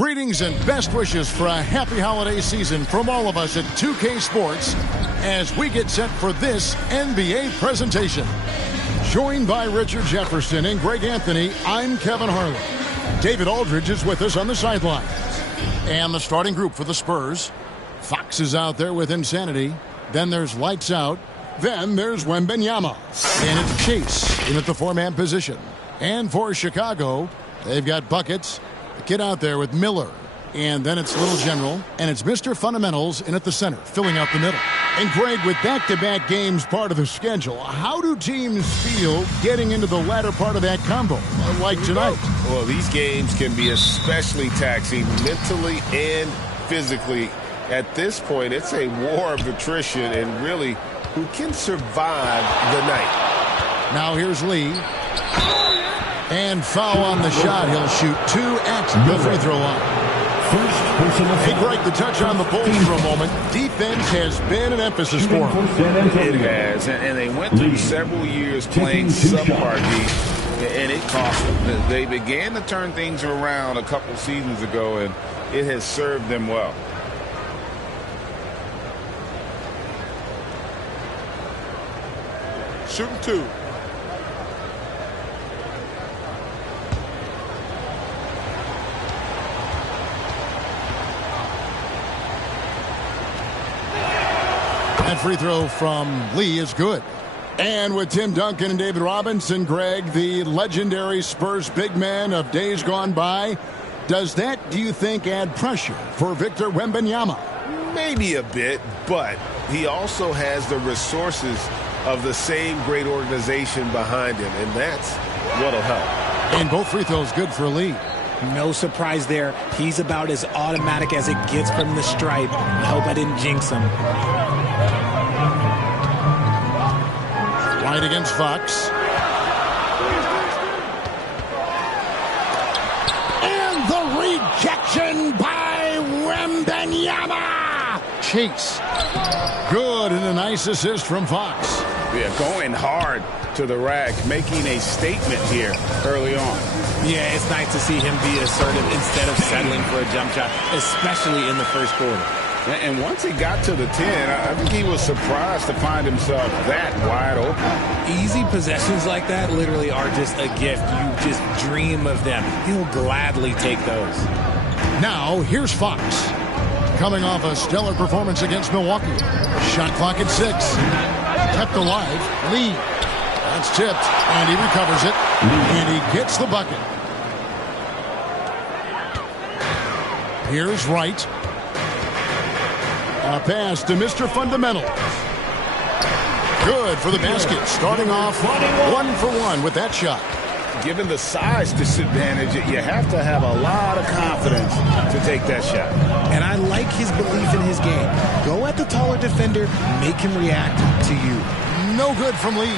Greetings and best wishes for a happy holiday season from all of us at 2K Sports as we get set for this NBA presentation. Joined by Richard Jefferson and Greg Anthony, I'm Kevin Harlan. David Aldridge is with us on the sidelines. And the starting group for the Spurs. Fox is out there with Insanity. Then there's Lights Out. Then there's Wembanyama. And it's Chase in at the four-man position. And for Chicago, they've got Buckets. Get out there with Miller. And then it's Little General. And it's Mr. Fundamentals in at the center, filling out the middle. And Greg, with back-to-back games part of the schedule, how do teams feel getting into the latter part of that combo, like tonight? Well, these games can be especially taxing mentally and physically. At this point, it's a war of attrition and really who can survive the night. Now here's Lee. And foul on the shot. He'll shoot two at the free throw line. Hey, Greg, the touch on the Bulls for a moment. Defense has been an emphasis for them. It has, and they went through several years playing subpar D, and it cost them. They began to turn things around a couple seasons ago, and it has served them well. Shooting two. That free throw from Lee is good. And with Tim Duncan and David Robinson, Greg, the legendary Spurs big man of days gone by, does that, do you think, add pressure for Victor Wembanyama? Maybe a bit, but he also has the resources of the same great organization behind him, and that's what'll help. And both free throws good for Lee. No surprise there. He's about as automatic as it gets from the stripe. I hope I didn't jinx him. Right against Fox. And the rejection by Wembanyama. Chase. Good, and a nice assist from Fox. Yeah, going hard to the rack, making a statement here early on. Yeah, it's nice to see him be assertive instead of settling for a jump shot, especially in the first quarter. And once he got to the 10, I think he was surprised to find himself that wide open. Easy possessions like that literally are just a gift. You just dream of them. He'll gladly take those. Now, here's Fox. Coming off a stellar performance against Milwaukee. Shot clock at 6. Kept alive. Lee. That's tipped, and he recovers it. And he gets the bucket. Here's Wright. A pass to Mr. Fundamental. Good for the basket. Starting off 1 for 1 with that shot. Given the size disadvantage, you have to have a lot of confidence to take that shot. And I like his belief in his game. Go at the taller defender, make him react to you. No good from Lee.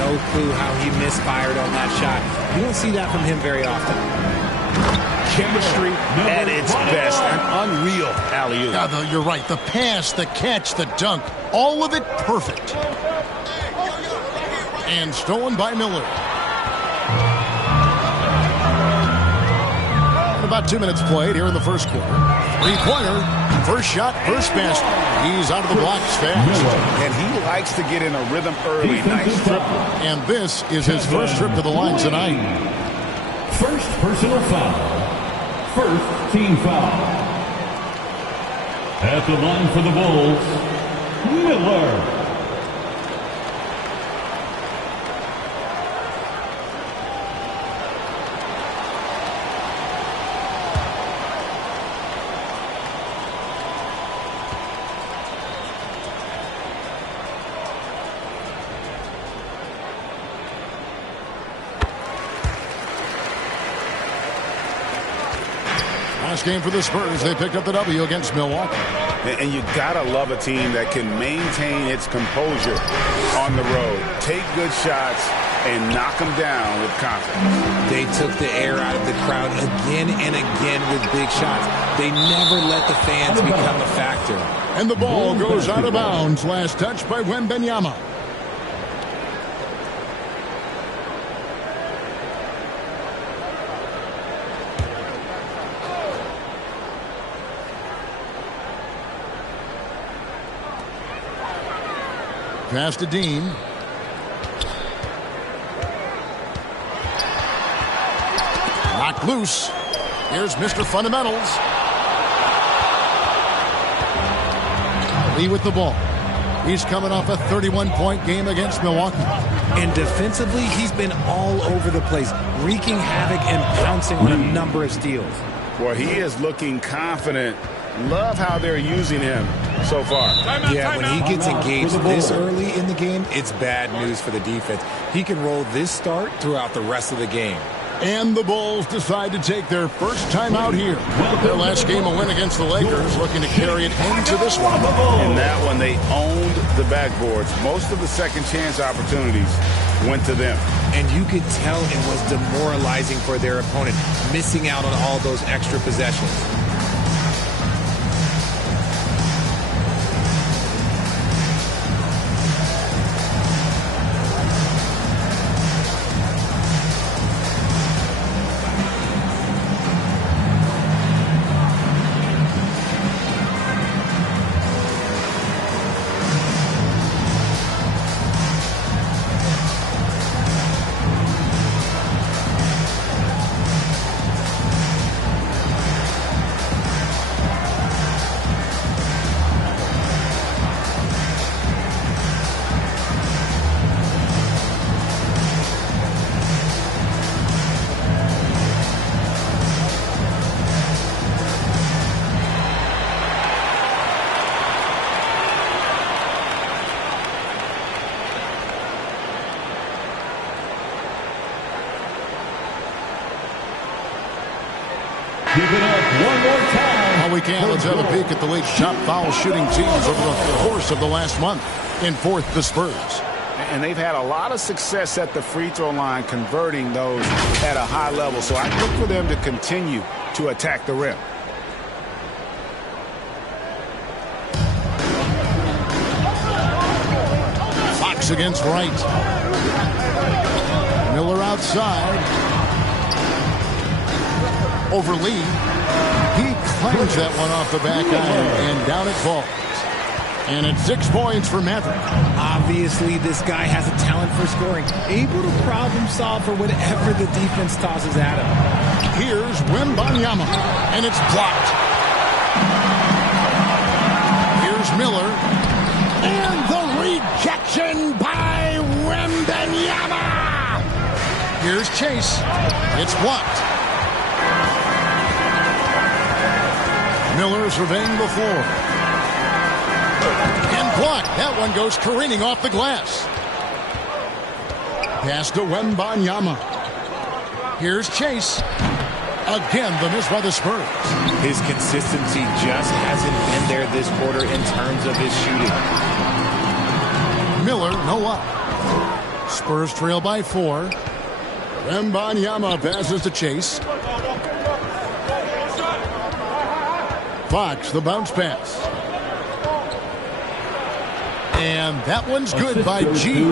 No clue how he misfired on that shot. You don't see that from him very often. Chemistry at its best. An unreal alley-oop. Yeah, you're right. The pass, the catch, the dunk, all of it perfect. And stolen by Miller. About 2 minutes played here in the first quarter. Three-pointer, first shot, first basket. He's out of the blocks fast. And he likes to get in a rhythm early. Nice triple. And this is his first trip to the line tonight. First personal foul. First team foul. At the line for the Bulls, Miller. Last game for the Spurs, they picked up the W against Milwaukee. And you gotta love a team that can maintain its composure on the road. Take good shots and knock them down with confidence. They took the air out of the crowd again and again with big shots. They never let the fans become a factor. And the ball goes out of bounds. Last touch by Wembanyama. pass to Dean. Knocked loose. Here's Mr. Fundamentals. Lee with the ball. He's coming off a 31-point game against Milwaukee. And defensively, he's been all over the place, wreaking havoc and pouncing on a number of steals. Well, he is looking confident. Love how they're using him so far. Yeah, when he gets engaged this early in the game, it's bad news for the defense. He can roll this start throughout the rest of the game. And the Bulls decide to take their first time out here. Their last game, a win against the Lakers, looking to carry it into this one. In that one, they owned the backboards. Most of the second chance opportunities went to them. And you could tell it was demoralizing for their opponent, missing out on all those extra possessions. Give it up one more time. While we can, let's have a peek at the league's top foul shooting teams over the course of the last month. In fourth, the Spurs. And they've had a lot of success at the free throw line, converting those at a high level. So I look for them to continue to attack the rim. Fox against Wright. Miller outside. Over Lee. He claims that one off the back iron, and down it falls. And it's 6 points for Maverick. Obviously, this guy has a talent for scoring, able to problem solve for whatever the defense tosses at him. Here's Wembanyama, and it's blocked. Here's Miller, and the rejection by Wembanyama. Here's Chase. It's blocked. Miller surveying the floor. And blocked. That one goes careening off the glass. Pass to Wembanyama. Here's Chase. Again, the miss by the Spurs. His consistency just hasn't been there this quarter in terms of his shooting. Miller, no up. Spurs trail by 4. Wembanyama passes to Chase. Fox, the bounce pass. And that one's good by G.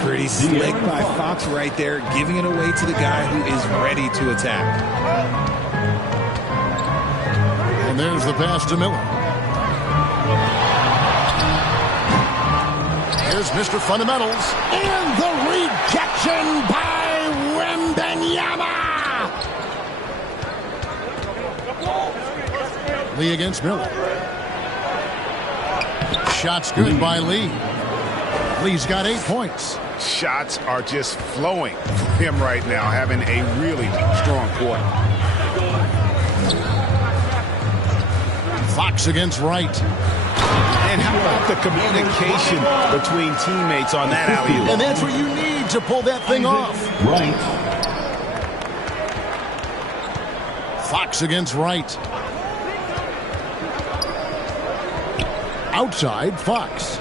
Pretty slick by Fox right there, giving it away to the guy who is ready to attack. And there's the pass to Miller. Here's Mr. Fundamentals. And the rejection by Wembanyama. Lee against Miller. Shots good by Lee. Lee's got 8 points. Shots are just flowing for him right now, having a really strong quarter. Fox against Wright. And how about the communication between teammates on that alley-oop? And that's what you need to pull that thing off. Right. Fox against Wright. Outside, Fox.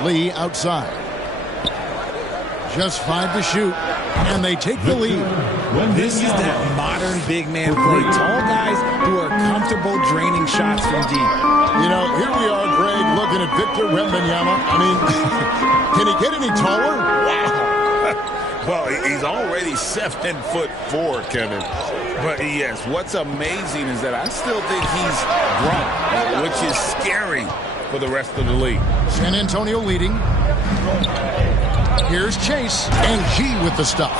Lee outside. Just 5 to shoot, and they take the lead. This is that modern big man play. Tall guys who are comfortable draining shots from deep. You know, here we are, Greg, looking at Victor Wembanyama. I mean, can he get any taller? Wow. Well, he's already 7'4", Kevin. But yes, what's amazing is that I still think he's grown, which is scary for the rest of the league. San Antonio leading. Here's Chase, and G with the stuff.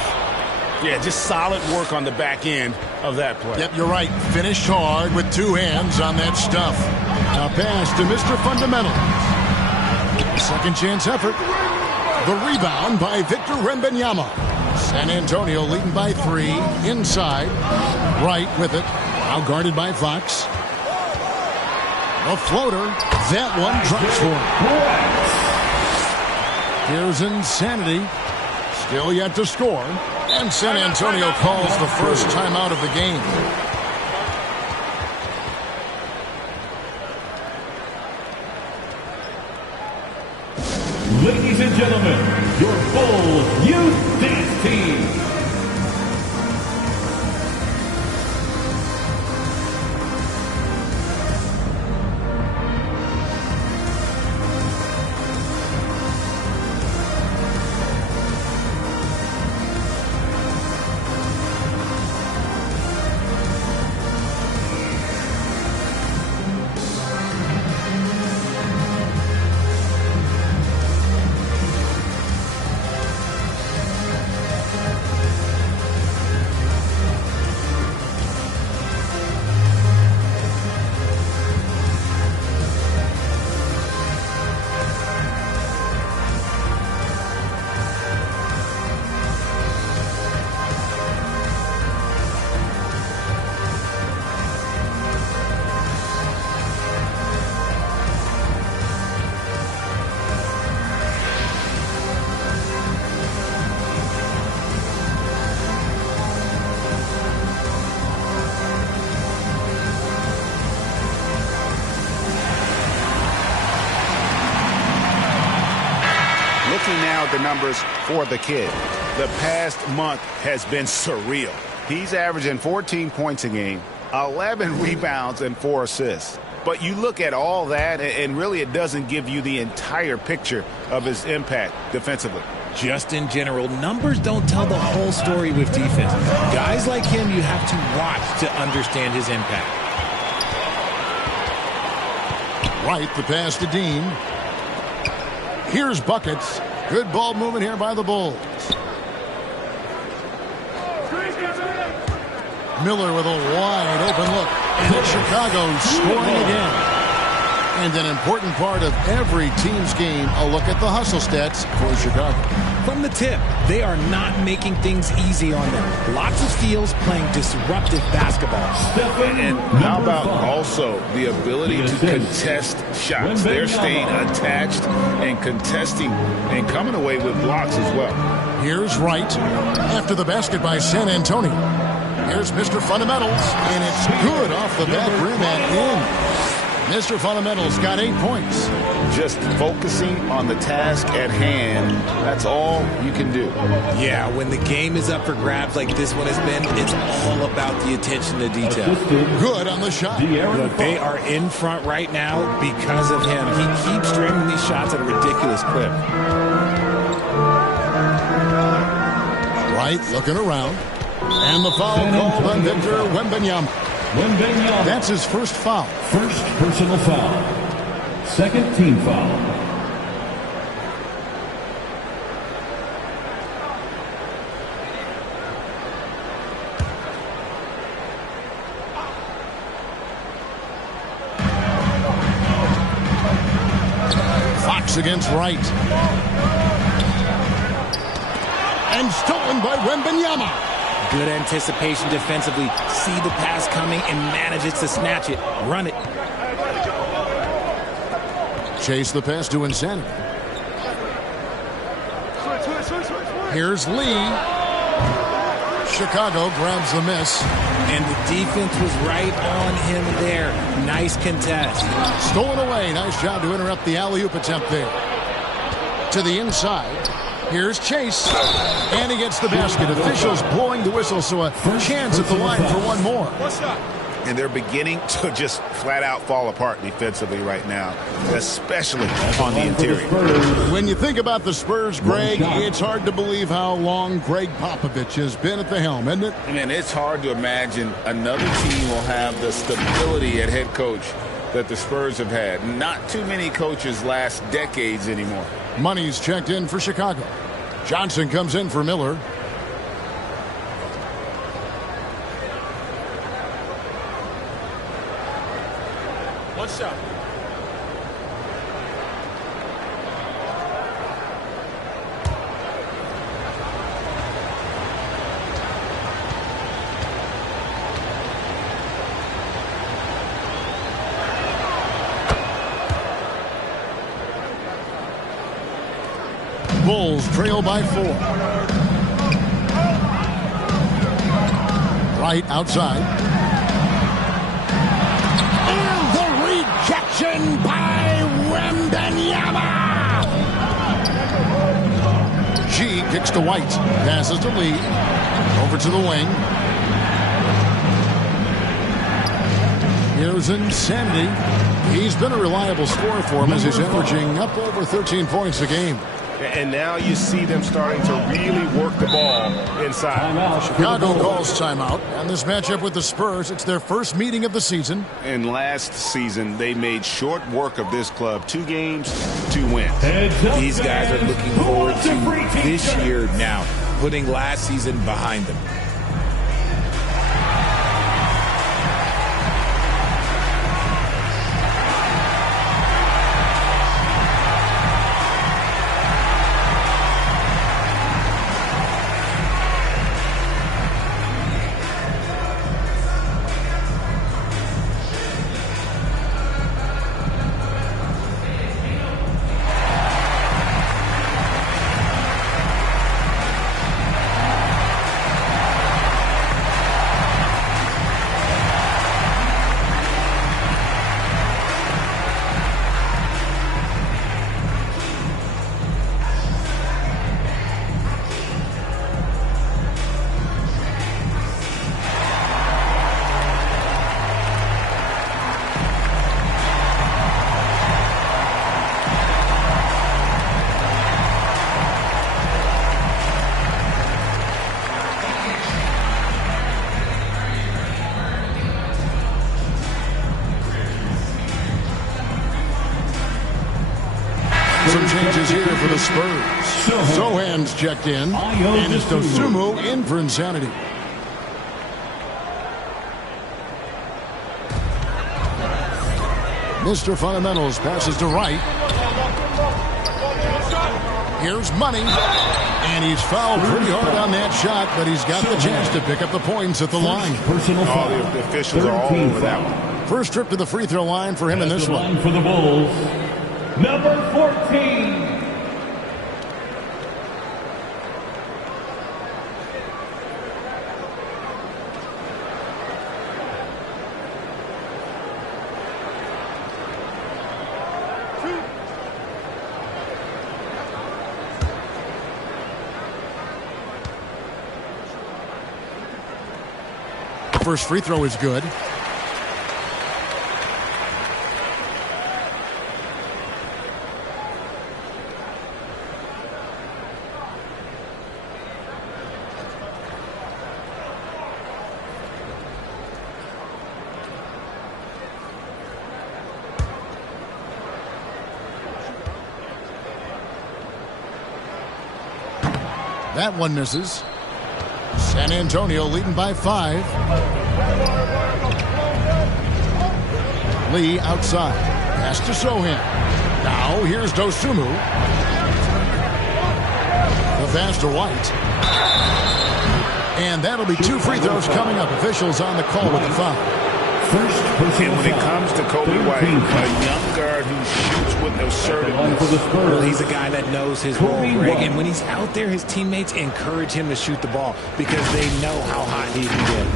Yeah, just solid work on the back end of that play. Yep, you're right. Finished hard with two hands on that stuff. Now pass to Mr. Fundamental. Second chance effort. The rebound by Victor Wembanyama. San Antonio leading by 3. Inside. Wright with it. Now guarded by Fox. A floater. That one drops for him. Here's Insanity. Still yet to score. And San Antonio calls the first timeout of the game. Ladies and gentlemen, your Bulls Youth Dance Team. The numbers for the kid. The past month has been surreal. He's averaging 14 points a game, 11 rebounds, and 4 assists. But you look at all that, and really it doesn't give you the entire picture of his impact defensively. Just in general, numbers don't tell the whole story with defense. Guys like him, you have to watch to understand his impact. Right, the pass to Dean. Here's buckets. Good ball movement here by the Bulls. Miller with a wide open look. And it's Chicago scoring again. And an important part of every team's game, a look at the hustle stats for Chicago. From the tip, they are not making things easy on them. Lots of steals, playing disruptive basketball. And how about also the ability to contest shots? They're staying attached and contesting and coming away with blocks as well. Here's Wright after the basket by San Antonio. Here's Mr. Fundamentals, and it's good off the back rim and in. Mr. Fundamentals got 8 points. Just focusing on the task at hand, that's all you can do. Yeah, when the game is up for grabs like this one has been, it's all about the attention to detail. Good on the shot. Look, they are in front right now because of him. He keeps draining these shots at a ridiculous clip. Wright looking around. And the foul called on Victor Wembanyama. That's his first foul. First personal foul. Second team foul. Fox against Wright. And stolen by Wembanyama. Good anticipation defensively. See the pass coming and manage it to snatch it. Run it. Chase the pass to Insanity. Here's Lee. Chicago grabs the miss. And the defense was right on him there. Nice contest. Stolen away. Nice job to interrupt the alley-oop attempt there. To the inside. Here's Chase. And he gets the basket. Officials blowing the whistle, so a chance at the line for one more. And they're beginning to just flat-out fall apart defensively right now, especially on the interior. When you think about the Spurs, Greg, it's hard to believe how long Greg Popovich has been at the helm, isn't it? And it's hard to imagine another team will have the stability at head coach that the Spurs have had. Not too many coaches last decades anymore. Money's checked in for Chicago. Johnson comes in for Miller. One shot. Bulls trail by 4. Right outside. And the rejection by Wembanyama. G kicks to White. Passes to Lee. Over to the wing. Here's Insanity. He's been a reliable scorer for him as he's averaging up over 13 points a game. And now you see them starting to really work the ball inside. Chicago calls timeout. And this matchup with the Spurs, it's their first meeting of the season. And last season, they made short work of this club. 2 games, 2 wins. These guys are looking forward to this year now, putting last season behind them. Some changes here for the Spurs. Sohan's checked in. And it's Dosunmu in for Insanity. Mr. Fundamentals passes to Wright. Here's Money. And he's fouled pretty hard on that shot, but he's got the chance to pick up the points at the line. All the officials are all over that one. First trip to the free throw line for him in this one. For the Bulls, number 14. First free throw is good. That one misses. San Antonio leading by 5. Lee outside. Pass to Sohan. Now here's Dosunmu. The pass to White. And that'll be 2 free throws coming up. Officials on the call with the foul. And when it comes to Kobe White, a young guard who shoots with assertiveness. Well, he's a guy that knows his role, Greg. And when he's out there, his teammates encourage him to shoot the ball because they know how hot he can get.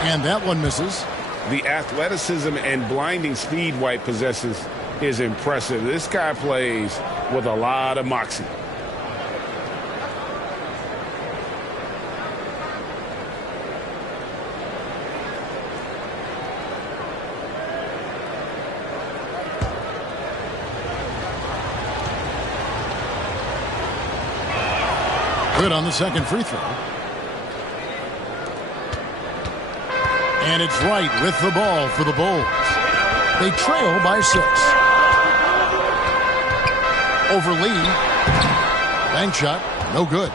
And that one misses. The athleticism and blinding speed White possesses is impressive. This guy plays with a lot of moxie. Good on the second free throw. And it's Wright with the ball for the Bulls. They trail by 6. Over Lee. Bank shot. No good.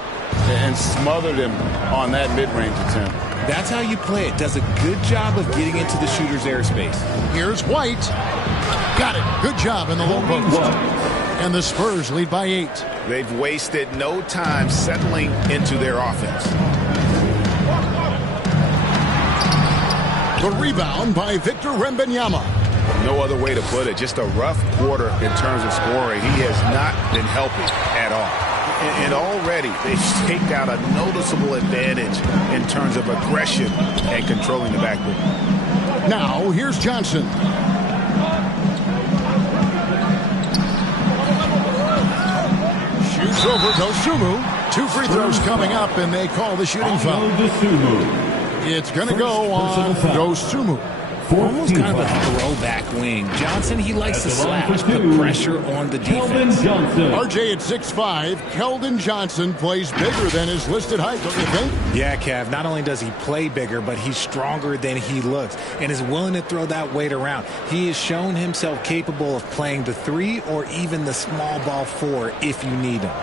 And smothered him on that mid-range attempt. That's how you play it. Does a good job of getting into the shooter's airspace. Here's White. Got it. Good job in the low post. And the Spurs lead by 8. They've wasted no time settling into their offense. The rebound by Victor Wembanyama. No other way to put it. Just a rough quarter in terms of scoring. He has not been helping at all. And already they've staked out a noticeable advantage in terms of aggression and controlling the backboard. Now here's Johnson. Shoots over Dosunmu. 2 free throws coming up, and they call the shooting foul. It's going to go on Dosunmu. Almost kind of a throwback wing. Johnson, he likes to slash, put pressure on the defense. RJ at 6'5", Keldon Johnson plays bigger than his listed height, don't you think? Yeah, Kev, not only does he play bigger, but he's stronger than he looks and is willing to throw that weight around. He has shown himself capable of playing the 3 or even the small ball 4 if you need him.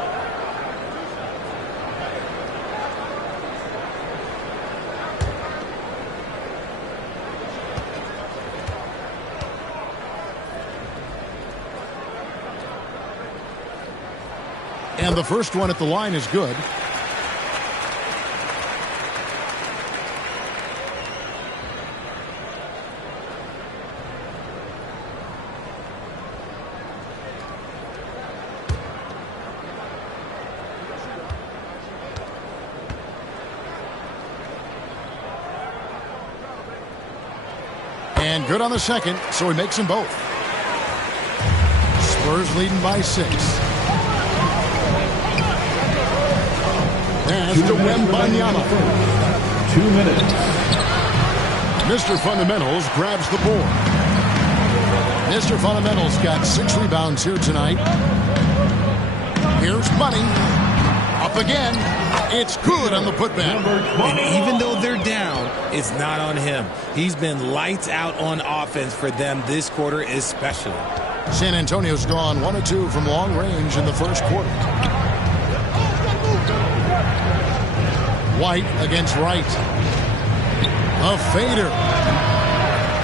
And the first one at the line is good. And good on the second, so he makes them both. Spurs leading by 6. Pass to Wembanyama. 2 minutes. Mr. Fundamentals grabs the board. Mr. Fundamentals got 6 rebounds here tonight. Here's Money. Up again. It's good on the putback. And even though they're down, it's not on him. He's been lights out on offense for them this quarter especially. San Antonio's gone 1 of 2 from long range in the first quarter. White against Wright. A fader.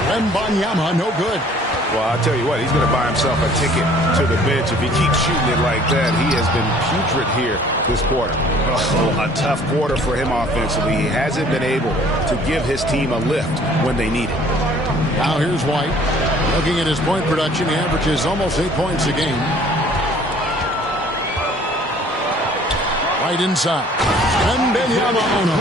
Wembanyama, no good. Well, I'll tell you what, he's going to buy himself a ticket to the bench if he keeps shooting it like that. He has been putrid here this quarter. A tough quarter for him offensively. He hasn't been able to give his team a lift when they need it. Now here's White. Looking at his point production, he averages almost 8 points a game. Right inside. Wembanyama on him.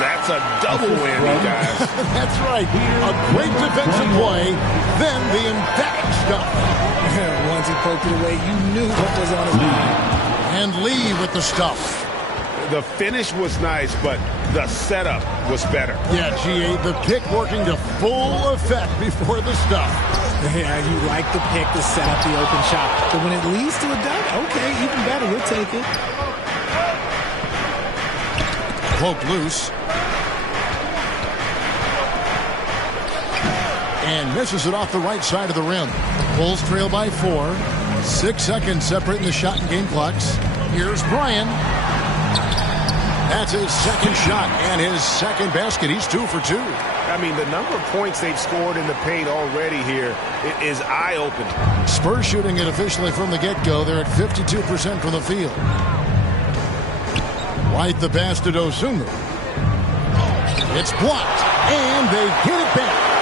That's a double whammy, guys. That's right. A great defensive play, then the emphatic stuff. Once he poked it away, you knew what was on his mind. And Lee with the stuff. The finish was nice, but the setup was better. Yeah, GA, the pick working to full effect before the stuff. Yeah, you like the pick to set up the open shot. But when it leads to a dunk, okay, even better. We'll take it. Poked loose. And misses it off the right side of the rim. Bulls trail by 4. 6 seconds separating the shot and game clocks. Here's Bryan. That's his second shot and his second basket. He's 2 for 2. I mean, the number of points they've scored in the paint already here is eye-opening. Spurs shooting it officially from the get-go. They're at 52% from the field. White the pass to Dosunmu. It's blocked, and they get it back.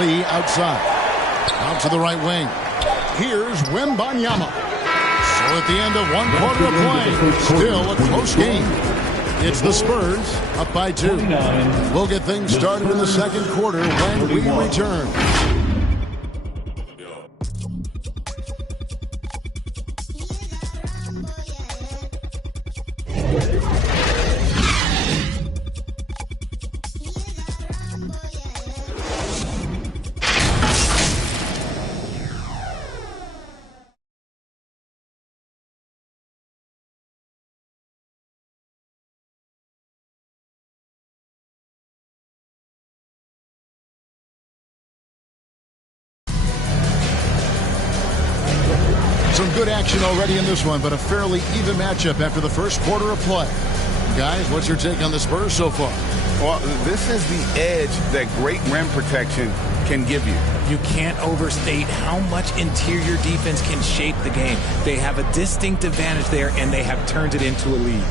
Lee outside. Out to the right wing. Here's Wembanyama. So at the end of 1 quarter of play, still a close game. It's the Spurs up by 2. We'll get things started in the second quarter when we return. Some good action already in this one, but a fairly even matchup after the first quarter of play. Guys, what's your take on the Spurs so far? Well, this is the edge that great rim protection can give you. You can't overstate how much interior defense can shape the game. They have a distinct advantage there, and they have turned it into a lead.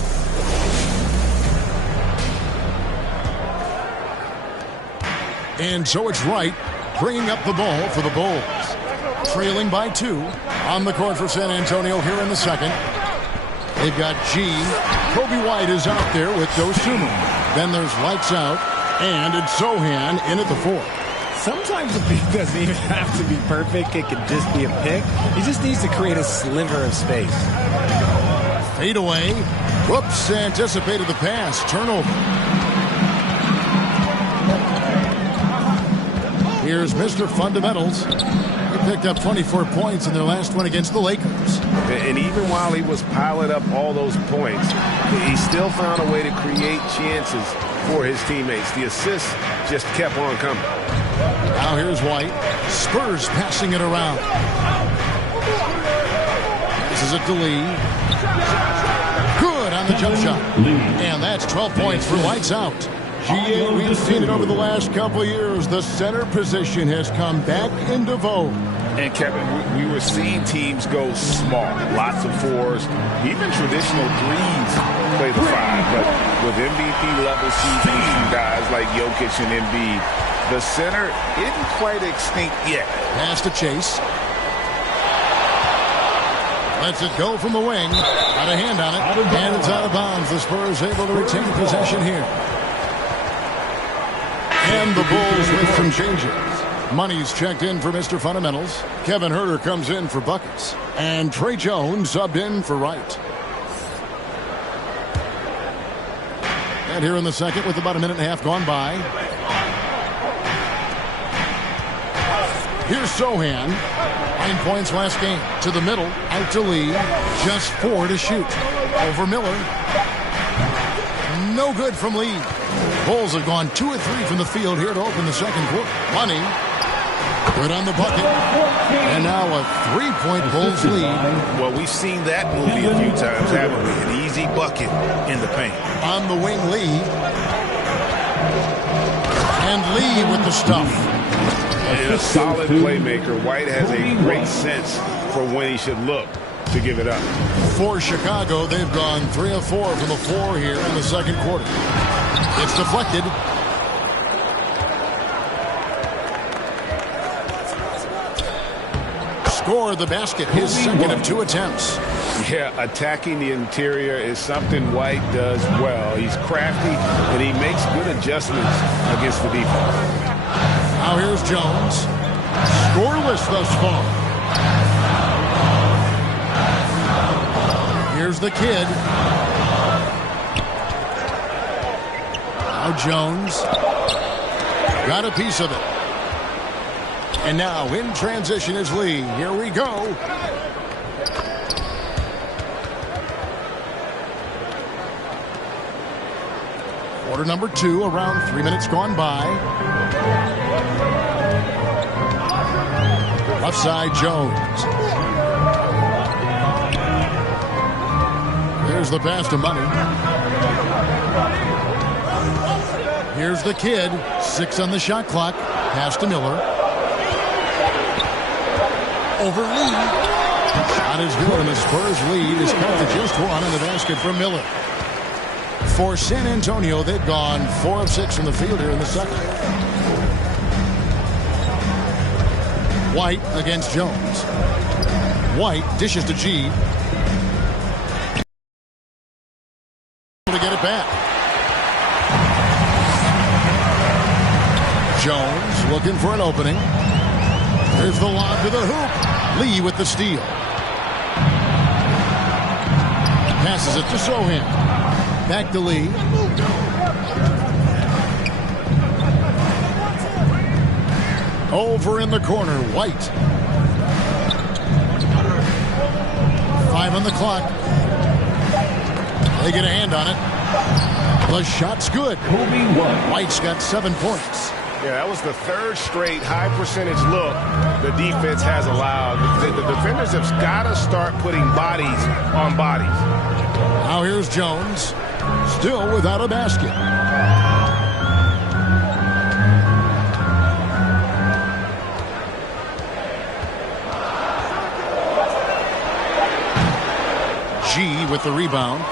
And so it's Wright bringing up the ball for the Bulls. Trailing by 2 on the court for San Antonio here in the second. They've got G. Kobe White is out there with Dosunmu. Then there's lights out, and it's Sochan in at the 4. Sometimes the pick doesn't even have to be perfect. It could just be a pick. He just needs to create a sliver of space. Fade away. Whoops, anticipated the pass. Turnover. Here's Mr. Fundamentals. He picked up 24 points in their last one against the Lakers. And even while he was piling up all those points, he still found a way to create chances for his teammates. The assists just kept on coming. Now here's White. Spurs passing it around. This is it to Lee. Good on the jump shot. And that's 12 points for lights out. GA, we've seen it over the last couple of years. The center position has come back into vogue. And Kevin, we were seeing teams go small, lots of 4s, even traditional 3s play the 5. But with MVP-level seasons from guys like Jokic and Embiid, the center isn't quite extinct yet. Pass to Chase. Lets it go from the wing. Got a hand on it, and it's out of bounds. The Spurs able to retain possession here. And the Bulls with some changes. Money's checked in for Mr. Fundamentals. Kevin Huerter comes in for buckets. And Trey Jones subbed in for Wright. And here in the second with about a minute and a half gone by. Here's Sochan. 9 points last game. To the middle. Out to Lee. Just 4 to shoot. Over Miller. No good from Lee. Bulls have gone 2 of 3 from the field here to open the second quarter. Money. Good on the bucket. And now a 3-point Bulls lead. Well, we've seen that movie a few times, haven't we? An easy bucket in the paint. On the wing, Lee. And Lee with the stuff. And a solid playmaker. White has a great sense for when he should look to give it up. For Chicago, they've gone 3 of 4 from the floor here in the second quarter. It's deflected. Score the basket, his second of 2 attempts. Yeah, attacking the interior is something White does well. He's crafty, and he makes good adjustments against the defense. Now here's Jones. Scoreless thus far. Here's the kid. Now Jones. Got a piece of it. And now in transition is Lee. Here we go. Quarter number 2, around 3 minutes gone by. Left side, Jones. There's the pass to Money. Here's the kid. 6 on the shot clock. Pass to Miller. Over Lee. Shot is good, and the Spurs lead is cut to just 1 in the basket from Miller. For San Antonio, they've gone 4 of 6 from the field here in the second. White against Jones. White dishes to G. To get it back. Jones looking for an opening. Here's the lob to the hoop. Lee with the steal. Passes it to Sohan. Back to Lee. Over in the corner, White. 5 on the clock. They get a hand on it. The shot's good. White's got 7 points. Yeah, that was the 3rd straight high percentage look the defense has allowed. The defenders have got to start putting bodies on bodies. Now here's Jones, still without a basket. G with the rebound.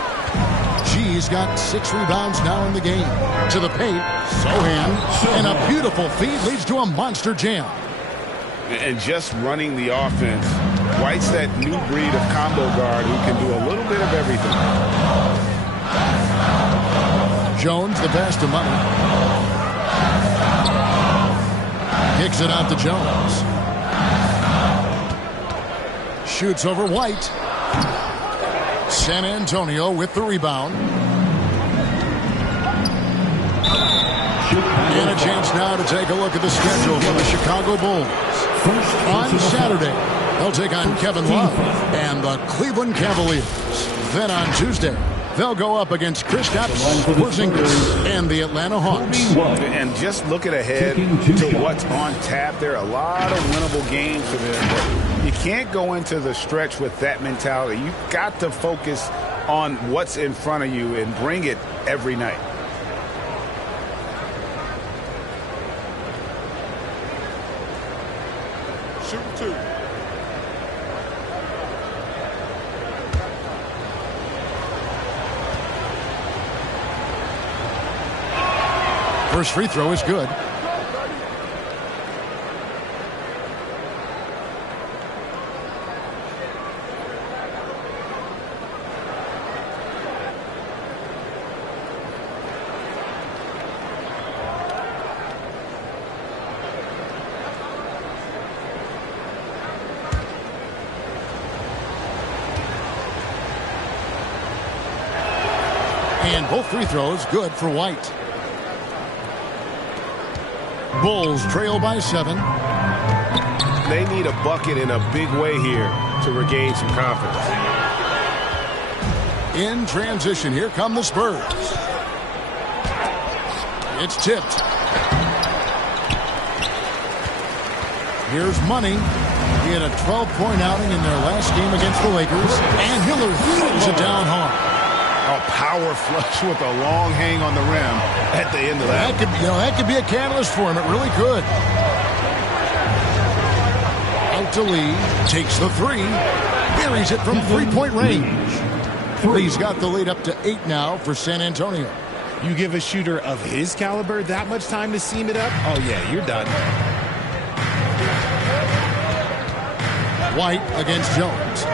G's got 6 rebounds now in the game. To the paint, Sohan, and a beautiful feed leads to a monster jam. And just running the offense, White's that new breed of combo guard who can do a little bit of everything. Jones, the pass to Money. Kicks it out to Jones. Shoots over White. San Antonio with the rebound. And a chance now to take a look at the schedule for the Chicago Bulls. On Saturday, they'll take on Kevin Love and the Cleveland Cavaliers. Then on Tuesday, they'll go up against Kristaps Porzingis and the Atlanta Hawks. And just looking ahead to what's on tap, there are a lot of winnable games for them. But you can't go into the stretch with that mentality. You've got to focus on what's in front of you and bring it every night. Shoot 2. First free throw is good. And both free throws good for White. Bulls trail by 7. They need a bucket in a big way here to regain some confidence. In transition, here come the Spurs. It's tipped. Here's Money. He had a 12-point outing in their last game against the Lakers. And Hillard throws it down hard. A power flush with a long hang on the rim at the end of that. That could be a catalyst for him. It really could. Out to Lee. Takes the 3. Buries it from 3-point range. Lee's got the lead up to 8 now for San Antonio. You give a shooter of his caliber that much time to seam it up? Oh, yeah, you're done. White against Jones.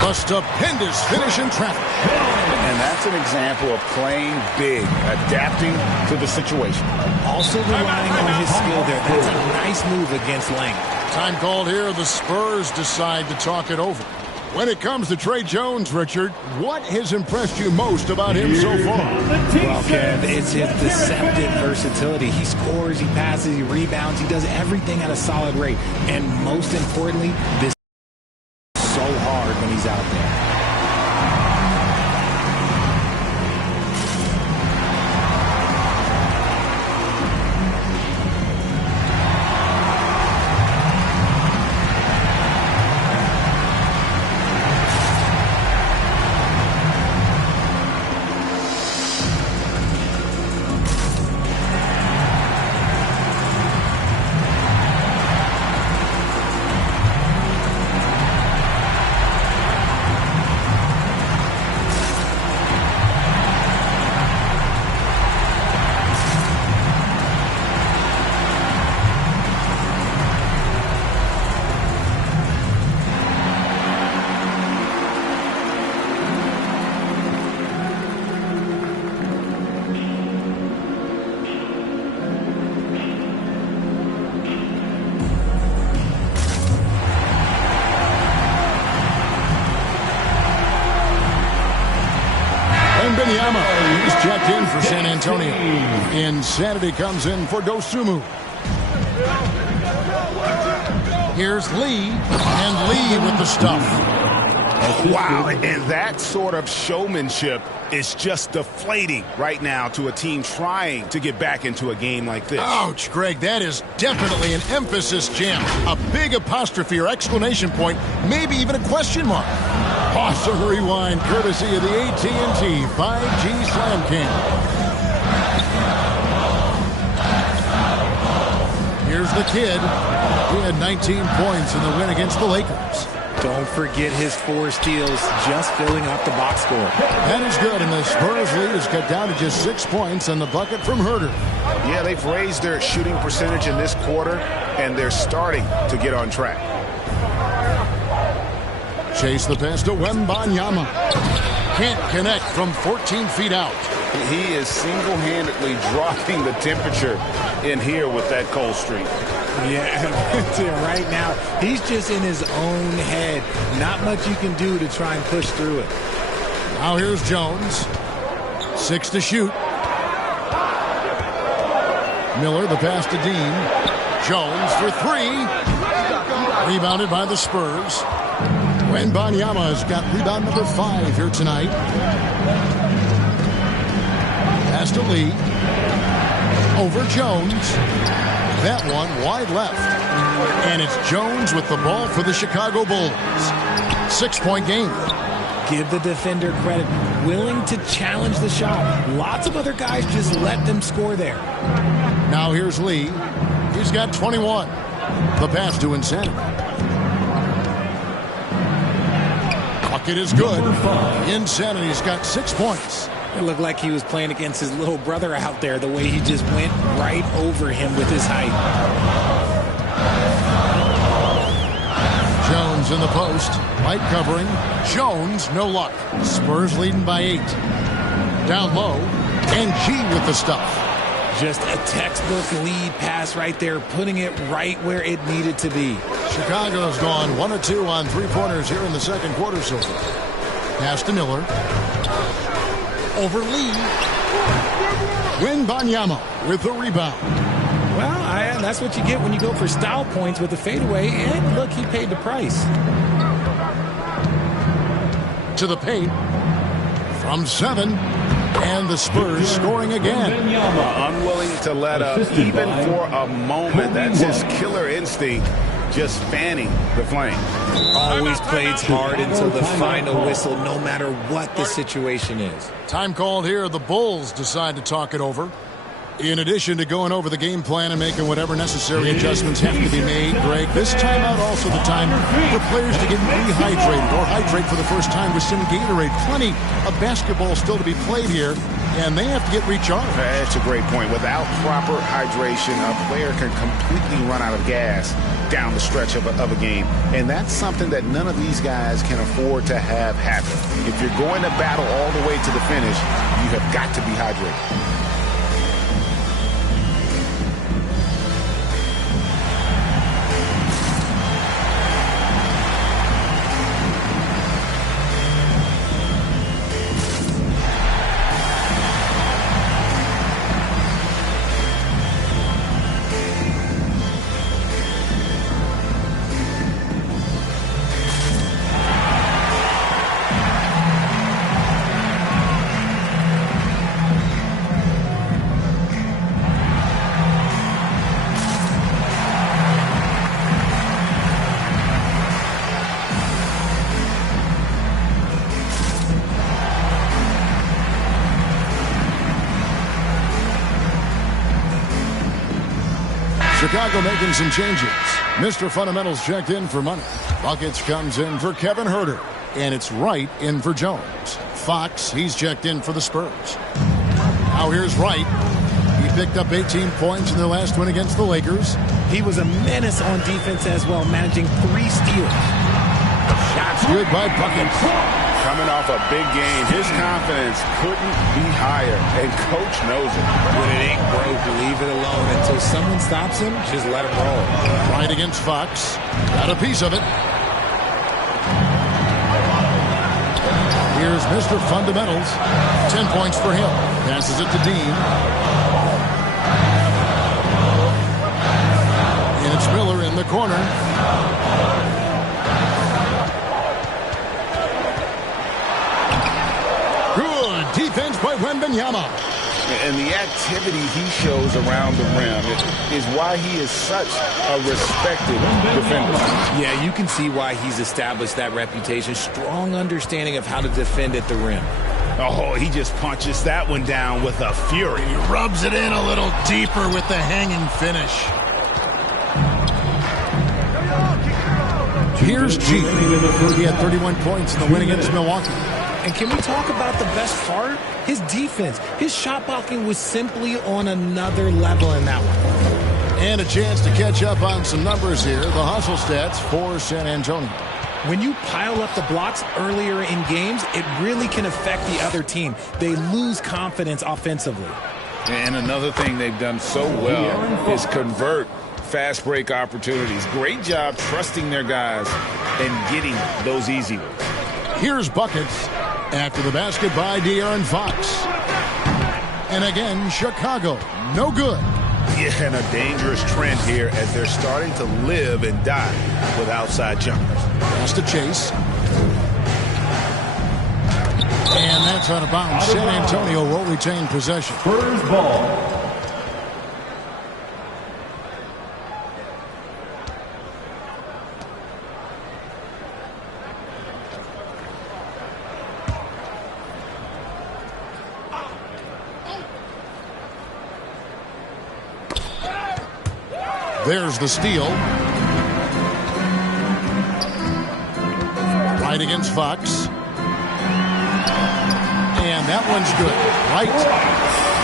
A stupendous finish in traffic. And that's an example of playing big, adapting to the situation. Also relying on his skill there. That's a nice move against length. Time called here. The Spurs decide to talk it over. When it comes to Trey Jones, Richard, what has impressed you most about him so far? Well, Kev, it's his deceptive versatility. He scores, he passes, he rebounds, he does everything at a solid rate. And most importantly, this is so hard when he's out there. Wembanyama is checked in for San Antonio. Insanity comes in for Dosunmu. Here's Lee, and Lee with the stuff. Wow, and that sort of showmanship is just deflating right now to a team trying to get back into a game like this. Ouch, Greg, that is definitely an emphasis jam. A big apostrophe or exclamation point, maybe even a question mark. Awesome rewind, courtesy of the AT&T 5G Slam Cam. Here's the kid. He had 19 points in the win against the Lakers. Don't forget his 4 steals, just filling up the box score. That is good, and the Spurs lead is cut down to just 6 points and the bucket from Herter. Yeah, they've raised their shooting percentage in this quarter, and they're starting to get on track. Chase the pass to Wembanyama. Can't connect from 14 feet out. He is single-handedly dropping the temperature in here with that cold streak. Yeah, right now, he's just in his own head. Not much you can do to try and push through it. Now here's Jones. 6 to shoot. Miller, the pass to Dean. Jones for 3. Rebounded by the Spurs. Wembanyama has got rebound number 5 here tonight. Pass to Lee. Over Jones. That one wide left. And it's Jones with the ball for the Chicago Bulls. 6-point game. Give the defender credit. Willing to challenge the shot. Lots of other guys just let them score there. Now here's Lee. He's got 21. The pass to Insanity. Bucket is good. Insanity's got 6 points. It looked like he was playing against his little brother out there, the way he just went right over him with his height. Jones in the post. Light covering. Jones, no luck. Spurs leading by 8. Down low. And G with the stuff. Just a textbook lead pass right there, putting it right where it needed to be. Chicago's gone 1 of 2 on 3-pointers here in the second quarter so far. Pass to Miller. Over Lee. Wembanyama with the rebound. Well, that's what you get when you go for style points with the fadeaway. And look, he paid the price. To the paint. From 7. And the Spurs scoring again. Unwilling to let up even for a moment. That's his killer instinct, just fanning the flame. Always plays hard until the final whistle, no matter what the situation is. Time called here. The Bulls decide to talk it over. In addition to going over the game plan and making whatever necessary adjustments have to be made, Greg, this timeout also the time for players to get rehydrated or hydrate for the first time with some Gatorade. Plenty of basketball still to be played here, and they have to get recharged. That's a great point. Without proper hydration, a player can completely run out of gas down the stretch of a game. And that's something that none of these guys can afford to have happen. If you're going to battle all the way to the finish, you have got to be hydrated. Chicago making some changes. Mr. Fundamentals checked in for money. Buckets comes in for Kevin Herter. And it's Wright in for Jones. Fox, he's checked in for the Spurs. Now here's Wright. He picked up 18 points in their last win against the Lakers. He was a menace on defense as well, managing 3 steals. Shots good by Buckets. Coming off a big game, his confidence couldn't be higher, and Coach knows it. When it ain't broke, leave it alone until someone stops him. Just let him roll. Right against Fox. Got a piece of it. Here's Mr. Fundamentals. 10 points for him. Passes it to Dean. And it's Miller in the corner. Good defense by Wembanyama. And the activity he shows around the rim is why he is such a respected defender. Yeah, you can see why he's established that reputation. Strong understanding of how to defend at the rim. Oh, he just punches that one down with a fury. He rubs it in a little deeper with the hanging finish. Here's G. He had 31 points in the win against Milwaukee. And can we talk about the best part? His defense. His shot blocking was simply on another level in that one. And a chance to catch up on some numbers here. The hustle stats for San Antonio. When you pile up the blocks earlier in games, it really can affect the other team. They lose confidence offensively. And another thing they've done so well is convert fast break opportunities. Great job trusting their guys and getting those easy ones. Here's buckets after the basket by De'Aaron Fox. And again, Chicago, no good. Yeah, and a dangerous trend here as they're starting to live and die with outside jumpers. Pass to Chase. And that's out of bounds. San Antonio will retain possession. Spurs ball. There's the steal. Right against Fox. And that one's good.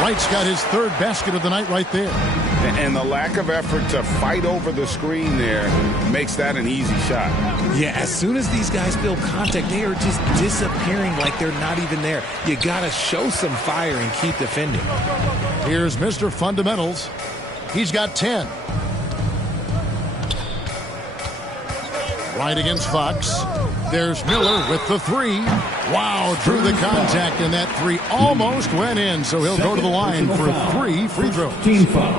Wright's got his third basket of the night right there. And the lack of effort to fight over the screen there makes that an easy shot. Yeah, as soon as these guys feel contact, they are just disappearing like they're not even there. You got to show some fire and keep defending. Here's Mr. Fundamentals. He's got 10. Right against Fox. There's Miller with the three. Wow, drew the contact, and that three almost went in, so he'll go to the line for 3 free throws. Team foul.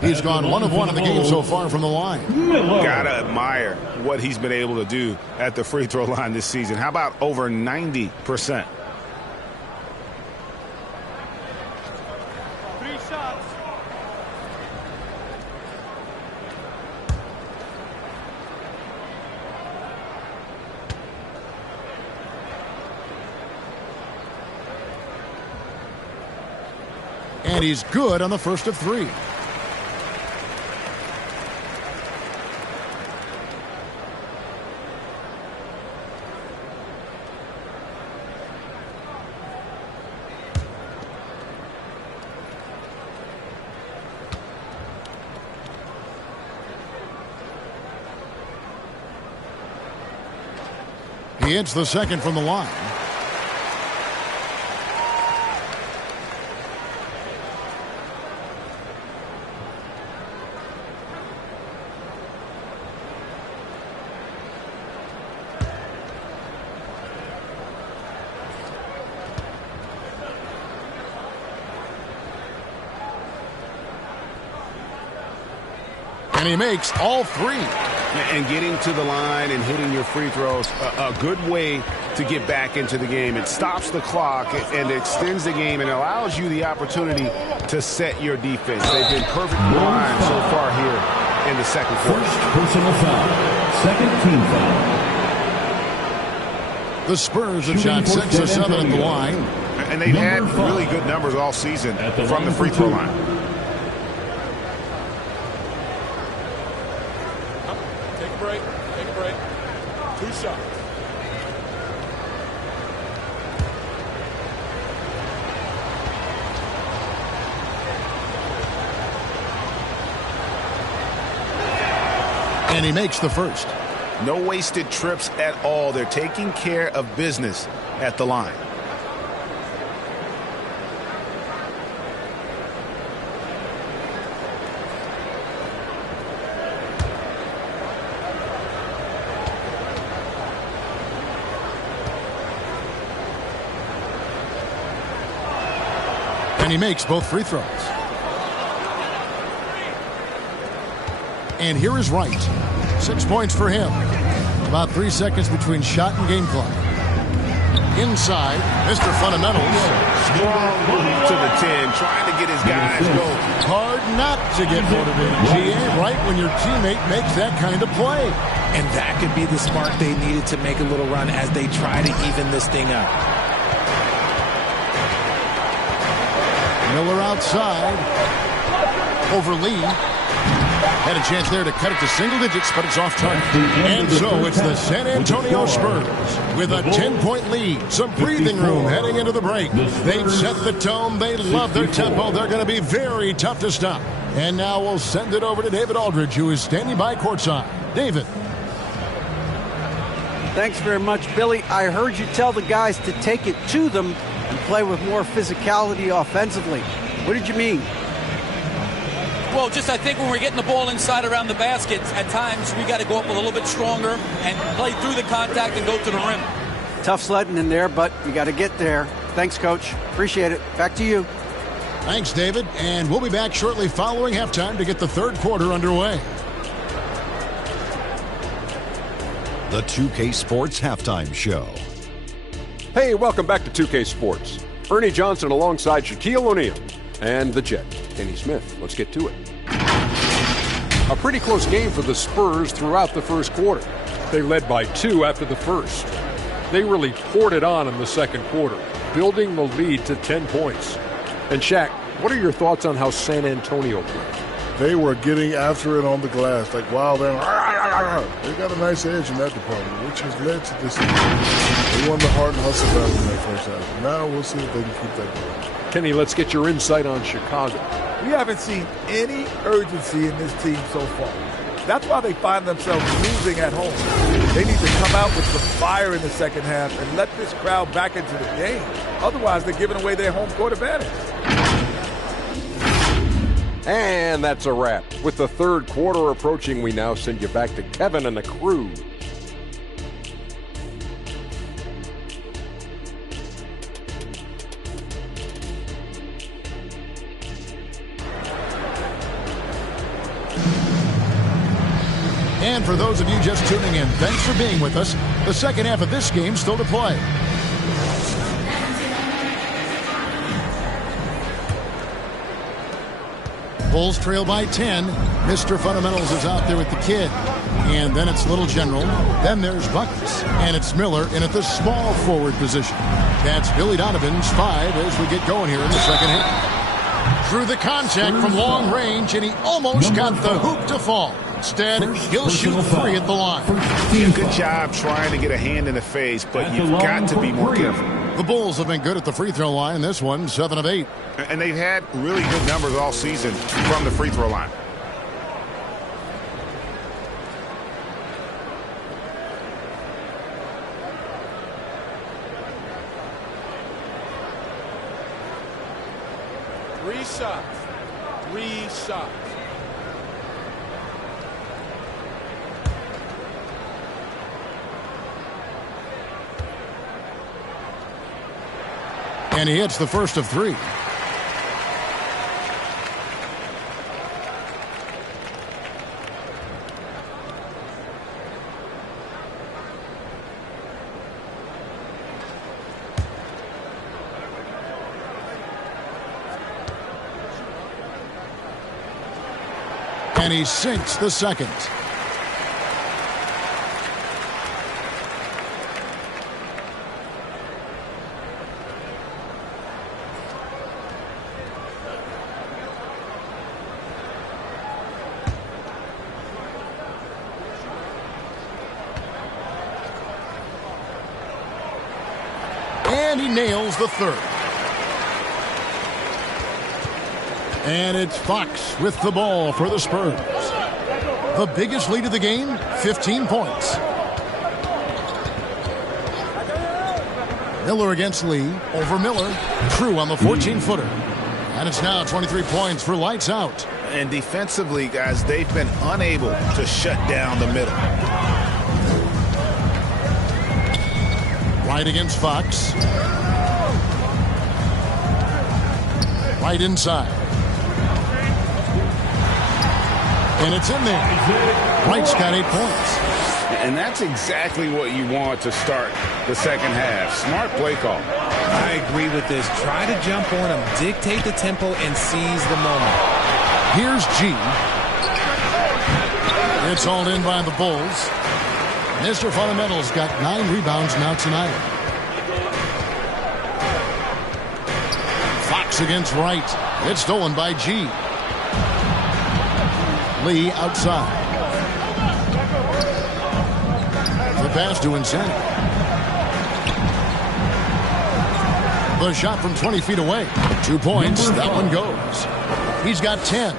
He's gone 1 of 1 in the game so far from the line. Gotta admire what he's been able to do at the free throw line this season. How about over 90%? And he's good on the first of 3. He hits the second from the line. And he makes all 3. And getting to the line and hitting your free throws, a good way to get back into the game. It stops the clock and extends the game and allows you the opportunity to set your defense. They've been perfect line so far here in the second quarter. First personal foul. Second team foul. The Spurs have shot 6 or 7 at the line. And they've had really good numbers all season from the free throw line. Take a break. 2 shots. And he makes the first. No wasted trips at all. They're taking care of business at the line. And he makes both free throws. And here is Wright. 6 points for him. About 3 seconds between shot and game clock. Inside, Mr. Fundamentals. Strong move to the 10, trying to get his guys going. Hard not to get motivated, GA, right when your teammate makes that kind of play. And that could be the spark they needed to make a little run as they try to even this thing up. Miller outside. Over Lee. Had a chance there to cut it to single digits, but it's off target. And so it's the San Antonio Spurs with a 10-point lead. Some breathing room heading into the break. They've set the tone. They love their tempo. They're going to be very tough to stop. And now we'll send it over to David Aldridge, who is standing by courtside. David. Thanks very much, Billy. I heard you tell the guys to take it to them and play with more physicality offensively. What did you mean? Well, just I think when we're getting the ball inside around the basket, at times we got to go up a little bit stronger and play through the contact and go to the rim. Tough sledding in there, but you got to get there. Thanks, Coach. Appreciate it. Back to you. Thanks, David. And we'll be back shortly following halftime to get the third quarter underway. The 2K Sports Halftime Show. Hey, welcome back to 2K Sports. Ernie Johnson alongside Shaquille O'Neal and the Jet, Kenny Smith. Let's get to it. A pretty close game for the Spurs throughout the first quarter. They led by 2 after the first. They really poured it on in the second quarter, building the lead to 10 points. And Shaq, what are your thoughts on how San Antonio played? They were getting after it on the glass, like wild animals. They got a nice edge in that department, which has led to this. They won the hard and hustle battle in that first half. Now we'll see if they can keep that going. Kenny, let's get your insight on Chicago. We haven't seen any urgency in this team so far. That's why they find themselves losing at home. They need to come out with some fire in the second half and let this crowd back into the game. Otherwise, they're giving away their home court advantage. And that's a wrap. With the third quarter approaching, we now send you back to Kevin and the crew. And for those of you just tuning in, thanks for being with us. The second half of this game still to play. Bulls trail by 10. Mr. Fundamentals is out there with the kid. And then it's Little General. Then there's Buckets. And it's Miller in at the small forward position. That's Billy Donovan's 5 as we get going here in the second half. Through the contact from long range, and he almost got the hoop to fall. Instead, he'll shoot 3 at the line. Good job trying to get a hand in the face, but you've got to be more careful. The Bulls have been good at the free throw line. This one, 7 of 8. And they've had really good numbers all season from the free throw line. Three shots. And he hits the first of 3. And he sinks the second. And he nails the third. And it's Fox with the ball for the Spurs. The biggest lead of the game, 15 points. Miller against Lee. Over Miller. True on the 14-footer. And it's now 23 points for lights out. And defensively, guys, they've been unable to shut down the middle. Right against Fox. Right inside. And it's in there. Wright's got 8 points. And that's exactly what you want to start the second half. Smart play call. I agree with this. Try to jump on him, dictate the tempo, and seize the moment. Here's G. It's hauled in by the Bulls. Mr. Fundamental's got 9 rebounds now tonight. Fox against Wright. It's stolen by G. Lee outside. The pass to Insani. The shot from 20 feet away. 2 points. That one goes. He's got 10.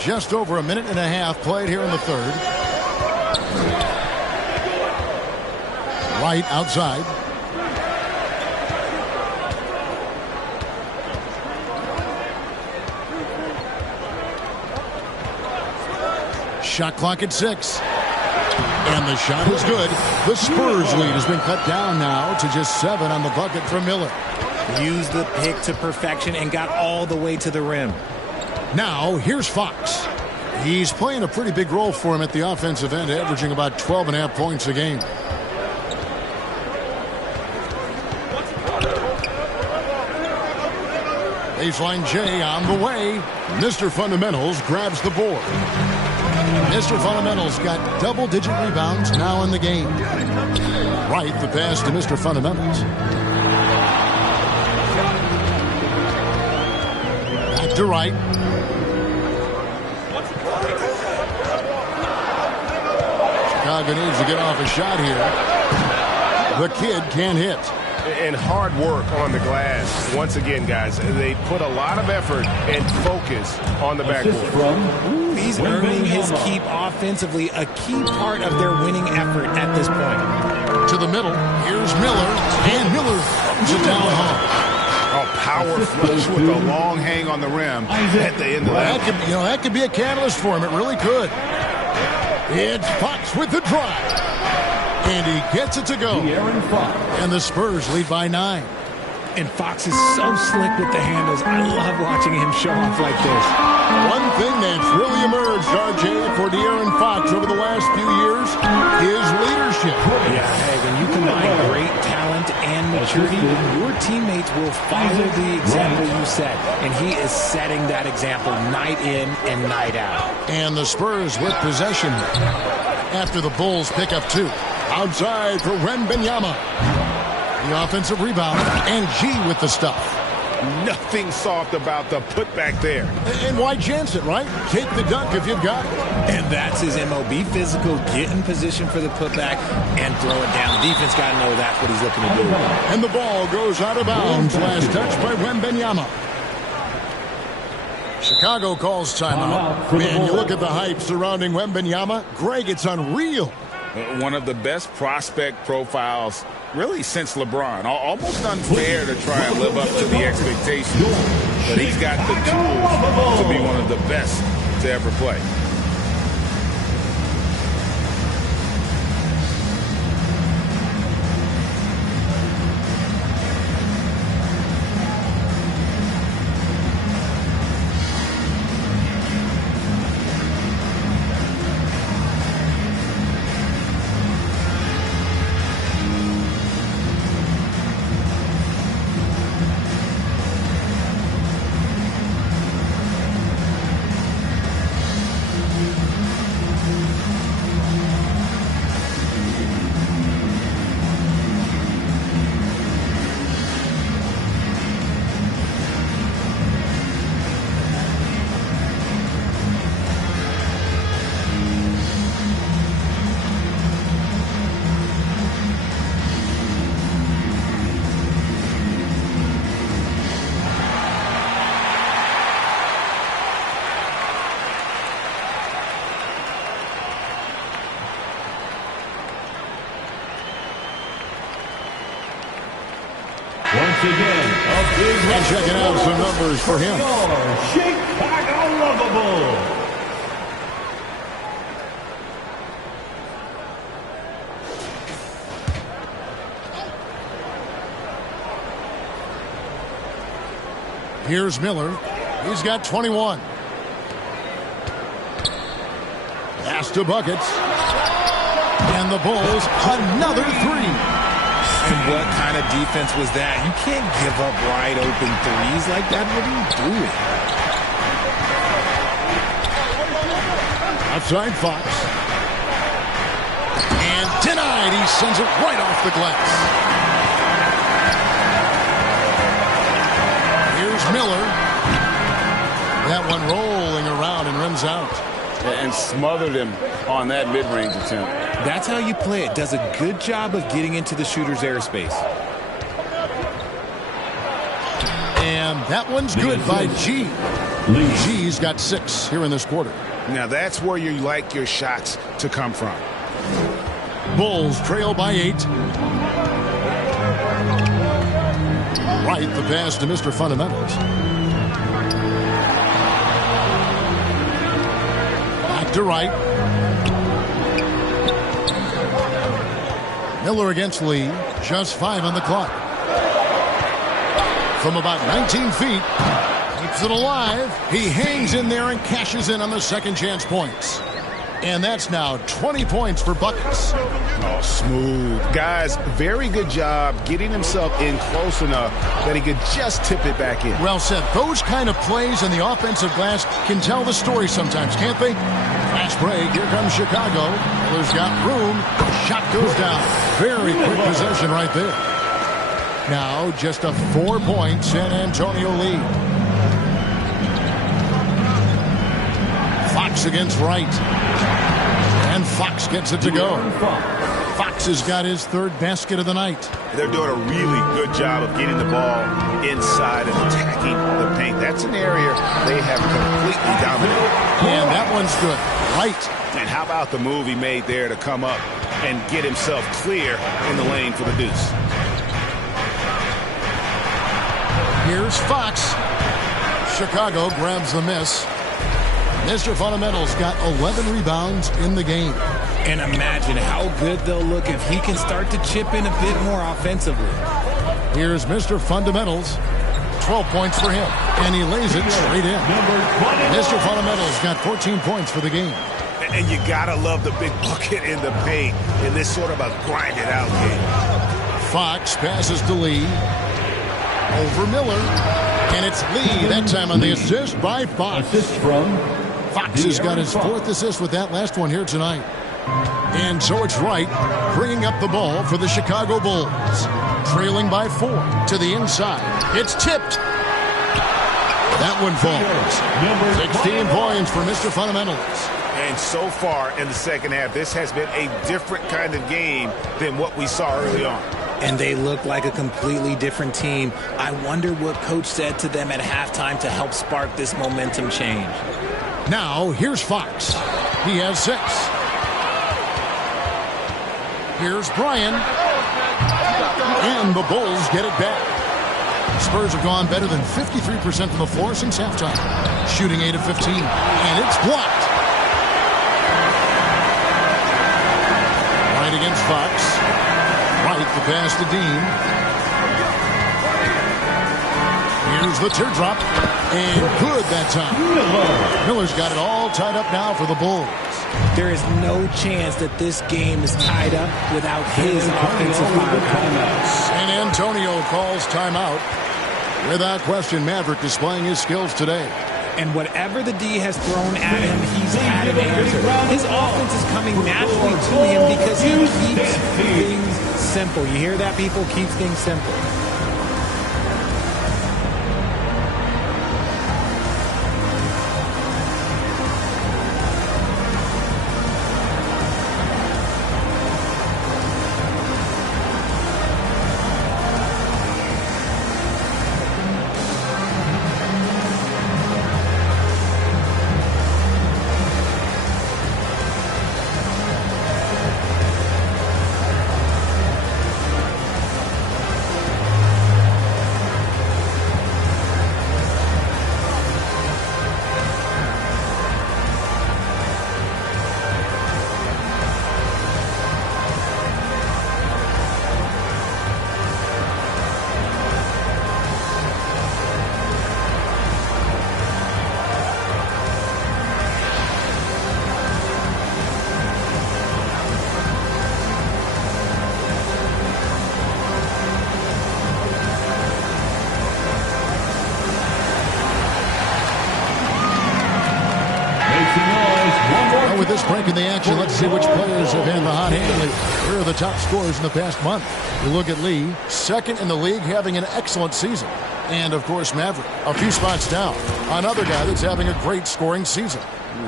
Just over a minute and a half played here in the third. Wright outside. Shot clock at 6. And the shot is good. The Spurs lead has been cut down now to just 7 on the bucket for Miller. Used the pick to perfection and got all the way to the rim. Now, here's Fox. He's playing a pretty big role for him at the offensive end, averaging about 12.5 points a game. Baseline J on the way. Mr. Fundamentals grabs the board. Mr. Fundamentals got double-digit rebounds now in the game. Wright, the pass to Mr. Fundamentals. Back to Wright. Chicago needs to get off a shot here. The kid can't hit. And hard work on the glass. Once again, guys, they put a lot of effort and focus on the backboard. He's earning his keep offensively, a key part of their winning effort at this point. To the middle, here's Miller, and Miller is it down home. Oh, power flush with a long hang on the rim at the end of that. That could be a catalyst for him. It really could. It's Fox with the drive. And he gets it to go. And the Spurs lead by 9. And Fox is so slick with the handles. I love watching him show off like this. One thing that's really emerged, RJ, for De'Aaron Fox over the last few years is leadership. Yeah, hey, when you combine great talent and maturity, your teammates will follow the example you set. And he is setting that example night in and night out. And the Spurs with possession after the Bulls pick up 2. Outside for Wembanyama. The offensive rebound, and G with the stuff. Nothing soft about the putback there. And why chance it, right? Take the dunk if you've got it. And that's his MO. Be physical, get in position for the putback, and throw it down. The defense got to know that's what he's looking to do. And the ball goes out of bounds. Last touch by Wembanyama. Chicago calls timeout. Man, you look at the hype surrounding Wembanyama. Greg, it's unreal. One of the best prospect profiles really since LeBron. Almost unfair to try and live up to the expectations. But he's got the tools to be one of the best to ever play. And checking out some numbers for him. Chicago Lovable. Here's Miller. He's got 21. Pass to Buckets. And the Bulls, another three. And what kind of defense was that? You can't give up wide open threes like that. What are you doing? Outside Fox. And denied. He sends it right off the glass. Here's Miller. That one rolling around and runs out. And smothered him on that mid-range attempt. That's how you play it. Does a good job of getting into the shooter's airspace. And that one's good by G. G's got 6 here in this quarter. Now that's where you like your shots to come from. Bulls trail by 8. Right, the pass to Mr. Fundamentals. Back to Wright. Miller against Lee. Just 5 on the clock. From about 19 feet. Keeps it alive. He hangs in there and cashes in on the second chance points. And that's now 20 points for Buckets. Oh, smooth. Guys, very good job getting himself in close enough that he could just tip it back in. Well said. Those kind of plays in the offensive glass can tell the story sometimes, can't they? Fast break. Here comes Chicago. Miller's got room. Shot goes down. Very quick possession right there. Now just a 4-point San Antonio lead. Fox against Wright. And Fox gets it to go. Fox has got his 3rd basket of the night. They're doing a really good job of getting the ball inside and attacking the paint. That's an area they have completely dominated. And that one's good. Right. And how about the move he made there to come up and get himself clear in the lane for the deuce. Here's Fox. Chicago grabs the miss. Mr. Fundamentals got 11 rebounds in the game. And imagine how good they'll look if he can start to chip in a bit more offensively. Here's Mr. Fundamentals. 12 points for him. And he lays it straight in. Mr. Fundamentals got 14 points for the game. And you gotta love the big bucket in the paint in this sort of a grinded out game. Fox passes to Lee. Over Miller. And it's Lee that time on the assist by Fox. Assist from Fox has got his 4th assist with that last one here tonight. And so it's Wright bringing up the ball for the Chicago Bulls. Trailing by 4 to the inside. It's tipped. That one falls. 16 points for Mr. Fundamentals. And so far in the second half, this has been a different kind of game than what we saw early on. And they look like a completely different team. I wonder what coach said to them at halftime to help spark this momentum change. Now, here's Fox. He has 6. Here's Bryan. And the Bulls get it back. Spurs have gone better than 53% from the floor since halftime. Shooting 8 of 15. And it's blocked. Right against Fox. Right, the pass to Dean. Here's the teardrop. And good that time. Miller's got it all tied up now for the Bulls. There is no chance that this game is tied up without his offensive firepower. San Antonio calls timeout. Without question, Maverick displaying his skills today. And whatever the D has thrown at him, he's had an answer. His offense is coming naturally to him because he keeps things simple. You hear that, people? Keeps things simple. this break in the action, let's see which players have had the hot hand lately. Here are the top scorers in the past month. You look at Lee, second in the league, having an excellent season. And, of course, Maverick, a few spots down. Another guy that's having a great scoring season.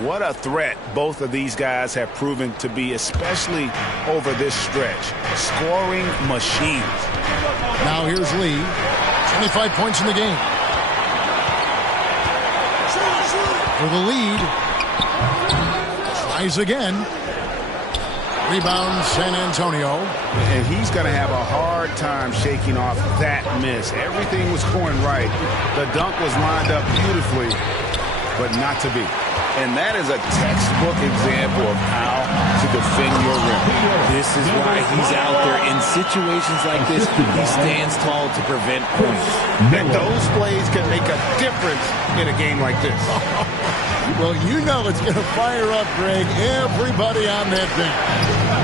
What a threat both of these guys have proven to be, especially over this stretch. Scoring machines. Now here's Lee. 25 points in the game. For the lead. Tries again. Rebound San Antonio. And he's going to have a hard time shaking off that miss. Everything was going right. The dunk was lined up beautifully, but not to be. And that is a textbook example of how to defend your rim. This is why he's out there in situations like this. He stands tall to prevent points. And those plays can make a difference in a game like this. Well, you know it's going to fire up, Greg, everybody on that bench.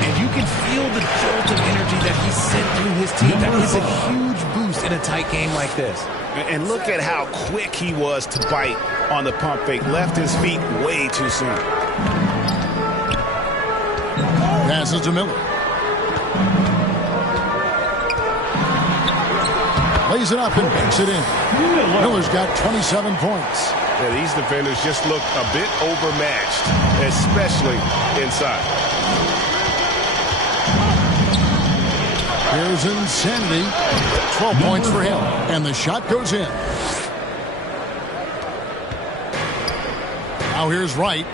And you can feel the jolt of energy that he sent through his team. That is a huge boost in a tight game like this. And look at how quick he was to bite on the pump fake. Left his feet way too soon. Passes to Miller. Lays it up and banks it in. Miller's got 27 points. Yeah, these defenders just look a bit overmatched, especially inside. Here's Insanity. 12 points for him. And the shot goes in. Now here's Wright.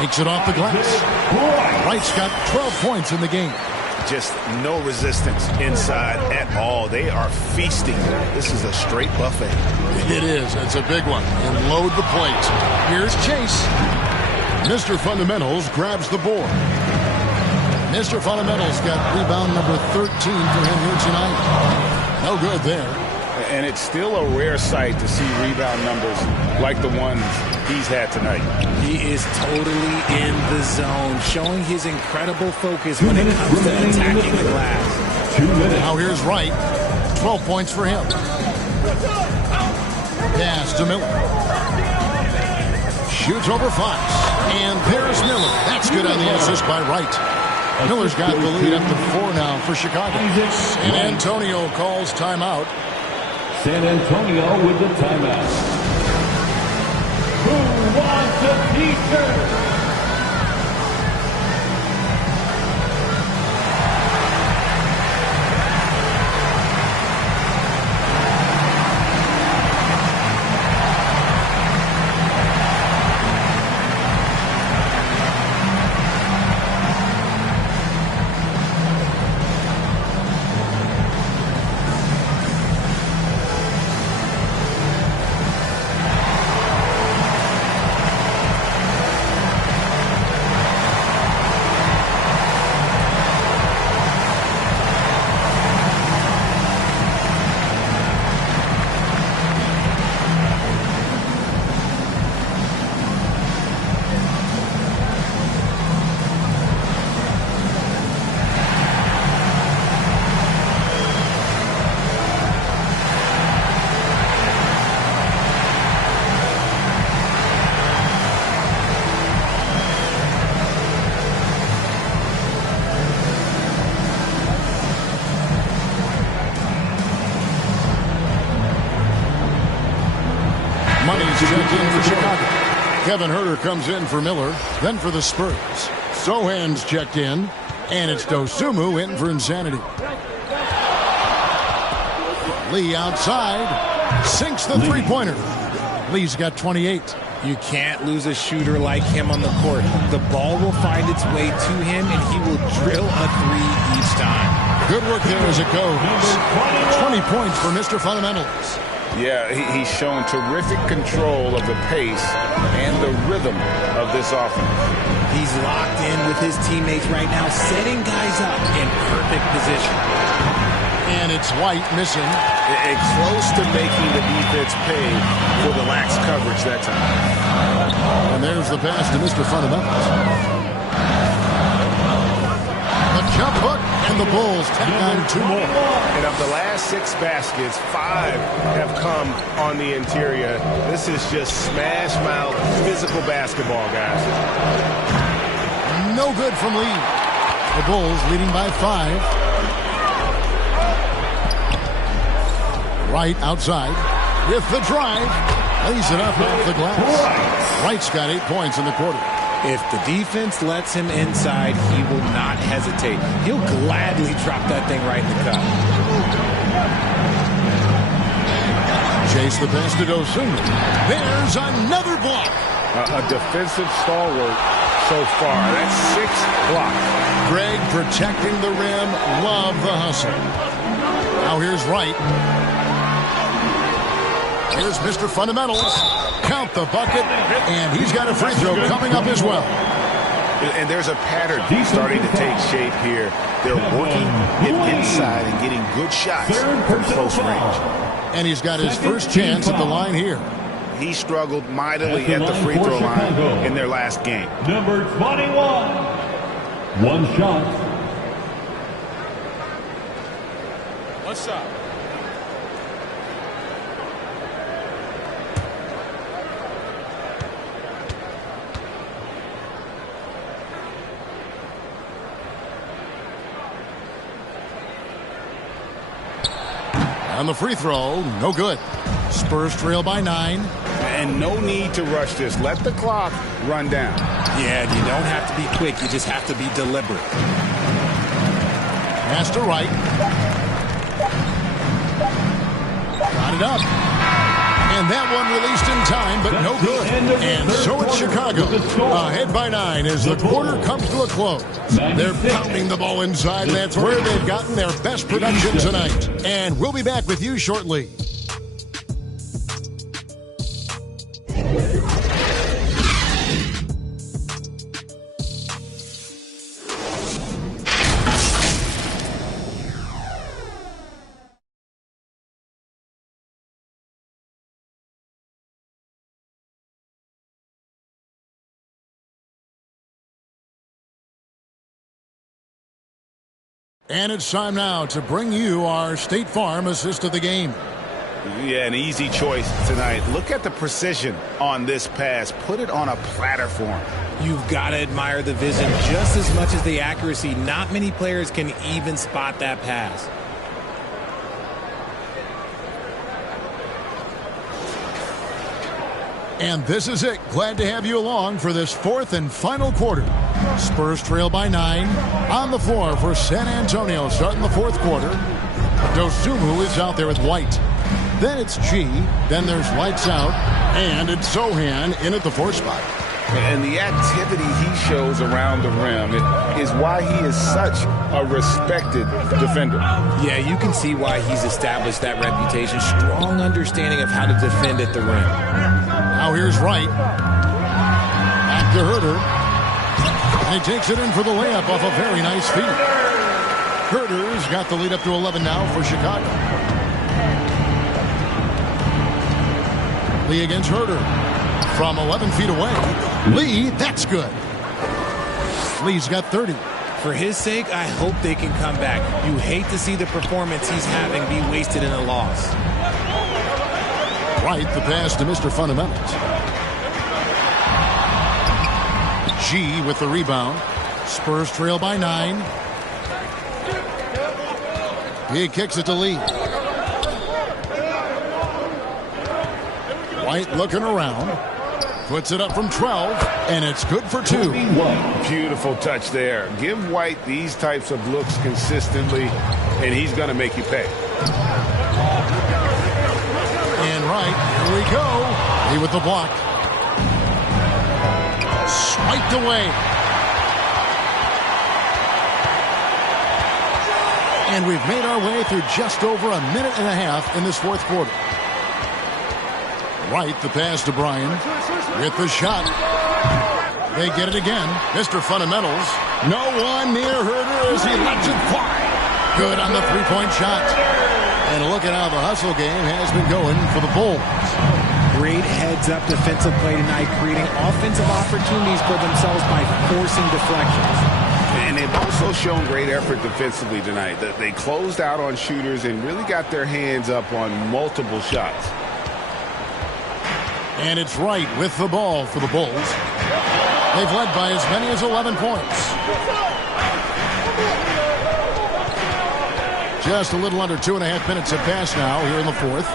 Makes it off the glass. Wright's got 12 points in the game. Just no resistance inside at all. They are feasting. This is a straight buffet. It is. It's a big one. And load the plate. Here's Chase. Mr. Fundamentals grabs the board. Mr. Fundamentals got rebound number 13 for him here tonight. No good there. And it's still a rare sight to see rebound numbers like the ones he's had tonight. He is totally in the zone, showing his incredible focus when it comes to attacking the glass. Now here's Wright. 12 points for him. Pass to Miller. Shoots over Fox. And there's Miller. That's good on the assist by Wright. Miller's got the lead up to 4 now for Chicago. San Antonio calls timeout. San Antonio with the timeout. Who wants a t-shirt? Money's checked in for Chicago. Kevin Huerter comes in for Miller, then for the Spurs. Sohan's checked in, and it's Dosunmu in for Insanity. Lee outside, sinks the three-pointer. Lee's got 28. You can't lose a shooter like him on the court. The ball will find its way to him, and he will drill a three each time. Good work there as it goes. 20 points for Mr. Fundamentals. Yeah, he's shown terrific control of the pace and the rhythm of this offense. He's locked in with his teammates right now, setting guys up in perfect position. And it's White missing. And close to making the defense pay for the lax coverage that time. And there's the pass to Mr. Fundamentals. Jump hook, and the Bulls tack on 2 more. And of the last 6 baskets, 5 have come on the interior. This is just smash mouth physical basketball, guys. No good from Lee. The Bulls leading by 5. Wright outside with the drive. Lays it up off the glass. Wright's got 8 points in the quarter. If the defense lets him inside, he will not hesitate. He'll gladly drop that thing right in the cup. Chase the pass to Dosunmu. There's another block. A defensive stalwart so far. That's 6 blocks. Greg protecting the rim. Love the hustle. Now here's Wright. Here's Mr. Fundamentals. Count the bucket, and he's got a free throw coming up as well. And there's a pattern starting to take shape here. They're working it inside and getting good shots from close range. And he's got his first chance at the line here. He struggled mightily at the free throw line in their last game. Number 21. 1 shot. 1 shot. On the free throw, no good. Spurs trail by 9. And no need to rush this. Let the clock run down. Yeah, you don't have to be quick. You just have to be deliberate. Pass to Wright. Got it up. And that one released in time, but no good. And so it's Chicago. Ahead by 9 as the quarter comes to a close. They're pounding the ball inside, and that's where they've gotten their best production tonight. And we'll be back with you shortly. And it's time now to bring you our State Farm assist of the game. Yeah, an easy choice tonight. Look at the precision on this pass. Put it on a platter for him. You've got to admire the vision just as much as the accuracy. Not many players can even spot that pass. And this is it. Glad to have you along for this 4th and final quarter. Spurs trail by 9. On the floor for San Antonio starting the 4th quarter. Dosunmu is out there with White. Then it's G. Then there's lights out. And it's Sohan in at the 4th spot. And the activity he shows around the rim is why he is such a respected defender. Yeah, you can see why he's established that reputation. Strong understanding of how to defend at the rim. Now here's Wright. Back to Herter. And he takes it in for the layup off a very nice feed. Herter's got the lead up to 11 now for Chicago. Lee against Herter. From 11 feet away. Lee, that's good. Lee's got 30. For his sake, I hope they can come back. You hate to see the performance he's having be wasted in a loss. Wright, the pass to Mr. Fundamentals. G with the rebound. Spurs trail by 9. He kicks it to Lee. White looking around. Puts it up from 12, and it's good for 2. Beautiful touch there. Give White these types of looks consistently, and he's going to make you pay. And right, here we go. Lee with the block. Swiped away. And we've made our way through just over a minute and a half in this 4th quarter. Right, the pass to Bryan. With the shot. They get it again. Mr. Fundamentals. No one near Herter as he lets it fly. Good on the three-point shot. And look at how the hustle game has been going for the Bulls. Great heads-up defensive play tonight, creating offensive opportunities for themselves by forcing deflections. And And they've also shown great effort defensively tonight. They closed out on shooters and really got their hands up on multiple shots. And it's Wright with the ball for the Bulls. They've led by as many as 11 points. Just a little under 2.5 minutes have passed now here in the fourth.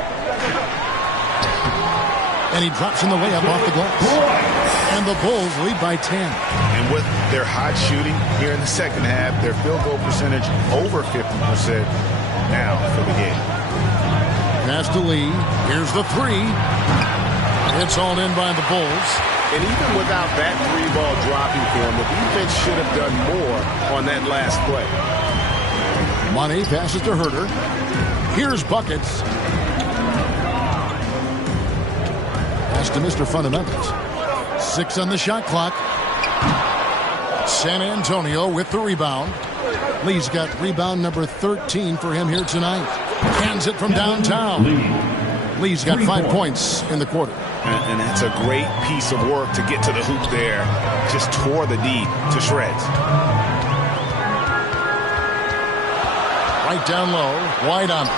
And he drops in the layup off the glass. And the Bulls lead by 10. And with their hot shooting here in the second half, their field goal percentage over 50% now for the game. Pass to Lee. Here's the three. It's all in by the Bulls. And even without that three ball dropping for him, the defense should have done more on that last play. Money passes to Herter. Here's buckets. Pass to Mr. Fundamentals. 6 on the shot clock. San Antonio with the rebound. Lee's got rebound number 13 for him here tonight. Hands it from downtown. Lee's got 5 points in the quarter. And that's a great piece of work to get to the hoop there. Just tore the D to shreds. Right down low. White on it.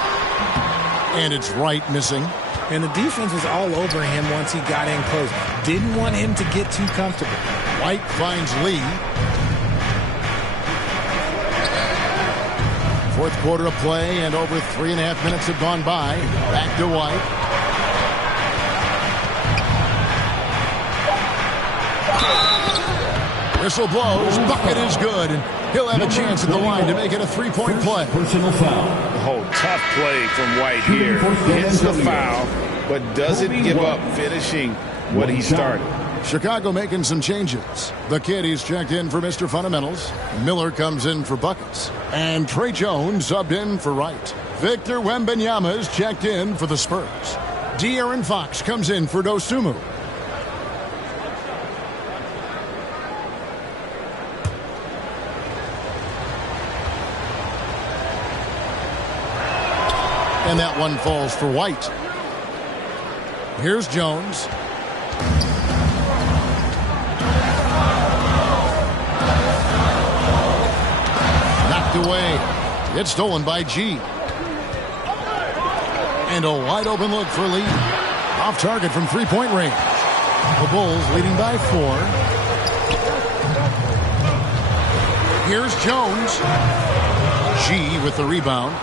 And it's Wright missing. And the defense was all over him once he got in close. Didn't want him to get too comfortable. White finds Lee. Fourth quarter of play, and over 3.5 minutes have gone by. Back to White. Whistle blows. Bucket is good, and he'll have a chance at the line to make it a three-point play. Personal foul. Oh, tough play from White here. Hits the foul, but doesn't give up finishing what he started. Chicago making some changes. The kid, he's checked in for Mr. Fundamentals. Miller comes in for buckets. And Trey Jones subbed in for Wright. Victor Wembanyama is checked in for the Spurs. De'Aaron Fox comes in for Dosunmu. And that one falls for White. Here's Jones. Knocked away. It's stolen by G. And a wide open look for Lee. Off target from three-point range. The Bulls leading by 4. Here's Jones. G with the rebound.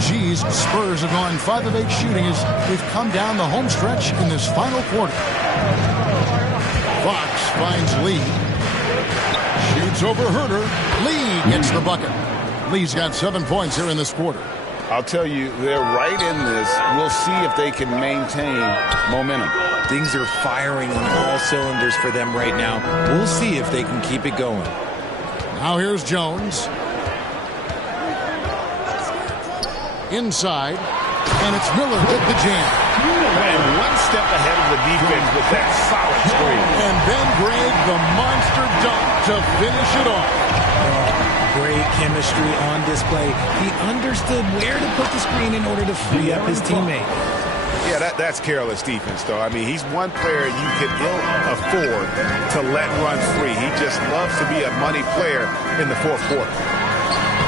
G's Spurs have gone 5 of 8 shooting as they've come down the home stretch in this final quarter. Fox finds Lee. Shoots over Herter. Lee gets the bucket. Lee's got 7 points here in this quarter. I'll tell you, they're right in this. We'll see if they can maintain momentum. Things are firing on all cylinders for them right now. We'll see if they can keep it going. Now here's Jones. Inside, and it's Miller with the jam. And one step ahead of the defense with that solid screen. And Ben Gregg, the monster dunk to finish it off. Great chemistry on display. He understood where to put the screen in order to free up his teammate. Yeah, that's careless defense, though. I mean, he's one player you can ill afford to let run free. He just loves to be a money player in the fourth quarter.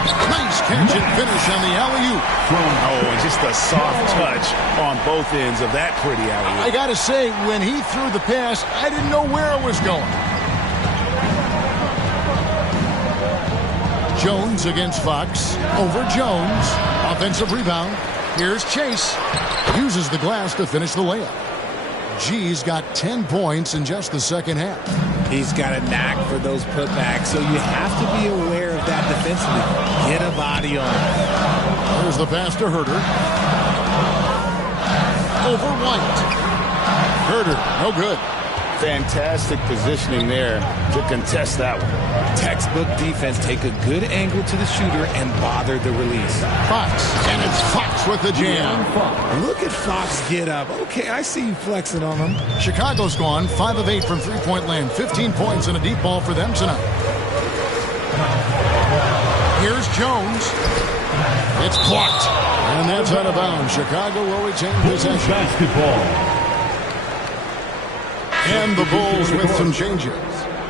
Nice catch and finish on the alley-oop. Oh, and just a soft touch on both ends of that pretty alley-oop. I got to say, when he threw the pass, I didn't know where it was going. Jones against Fox. Over Jones. Offensive rebound. Here's Chase. Uses the glass to finish the layup. G's got 10 points in just the second half. He's got a knack for those putbacks, so you have to be aware of that defensively. Get a body on it. Here's the pass to Herter. Over White. Herter, no good. Fantastic positioning there to contest that one. Textbook defense. Take a good angle to the shooter and bother the release. Fox, and it's Fox with the jam. Look at Fox get up. Okay, I see you flexing on him. Chicago's gone 5 of 8 from three-point land. 15 points and a deep ball for them tonight. Here's Jones. It's clocked. And that's out of bounds. Chicago will retain possession. Basketball. And the Bulls with some changes.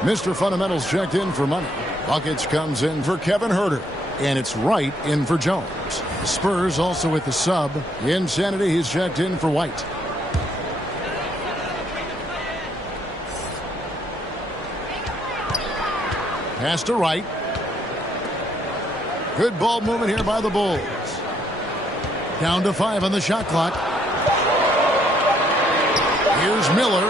Mr. Fundamentals checked in for money. Buckets comes in for Kevin Huerter. And it's Wright in for Jones. The Spurs also with the sub. Insanity, he's checked in for White. Pass to Wright. Good ball movement here by the Bulls. Down to 5 on the shot clock. Here's Miller.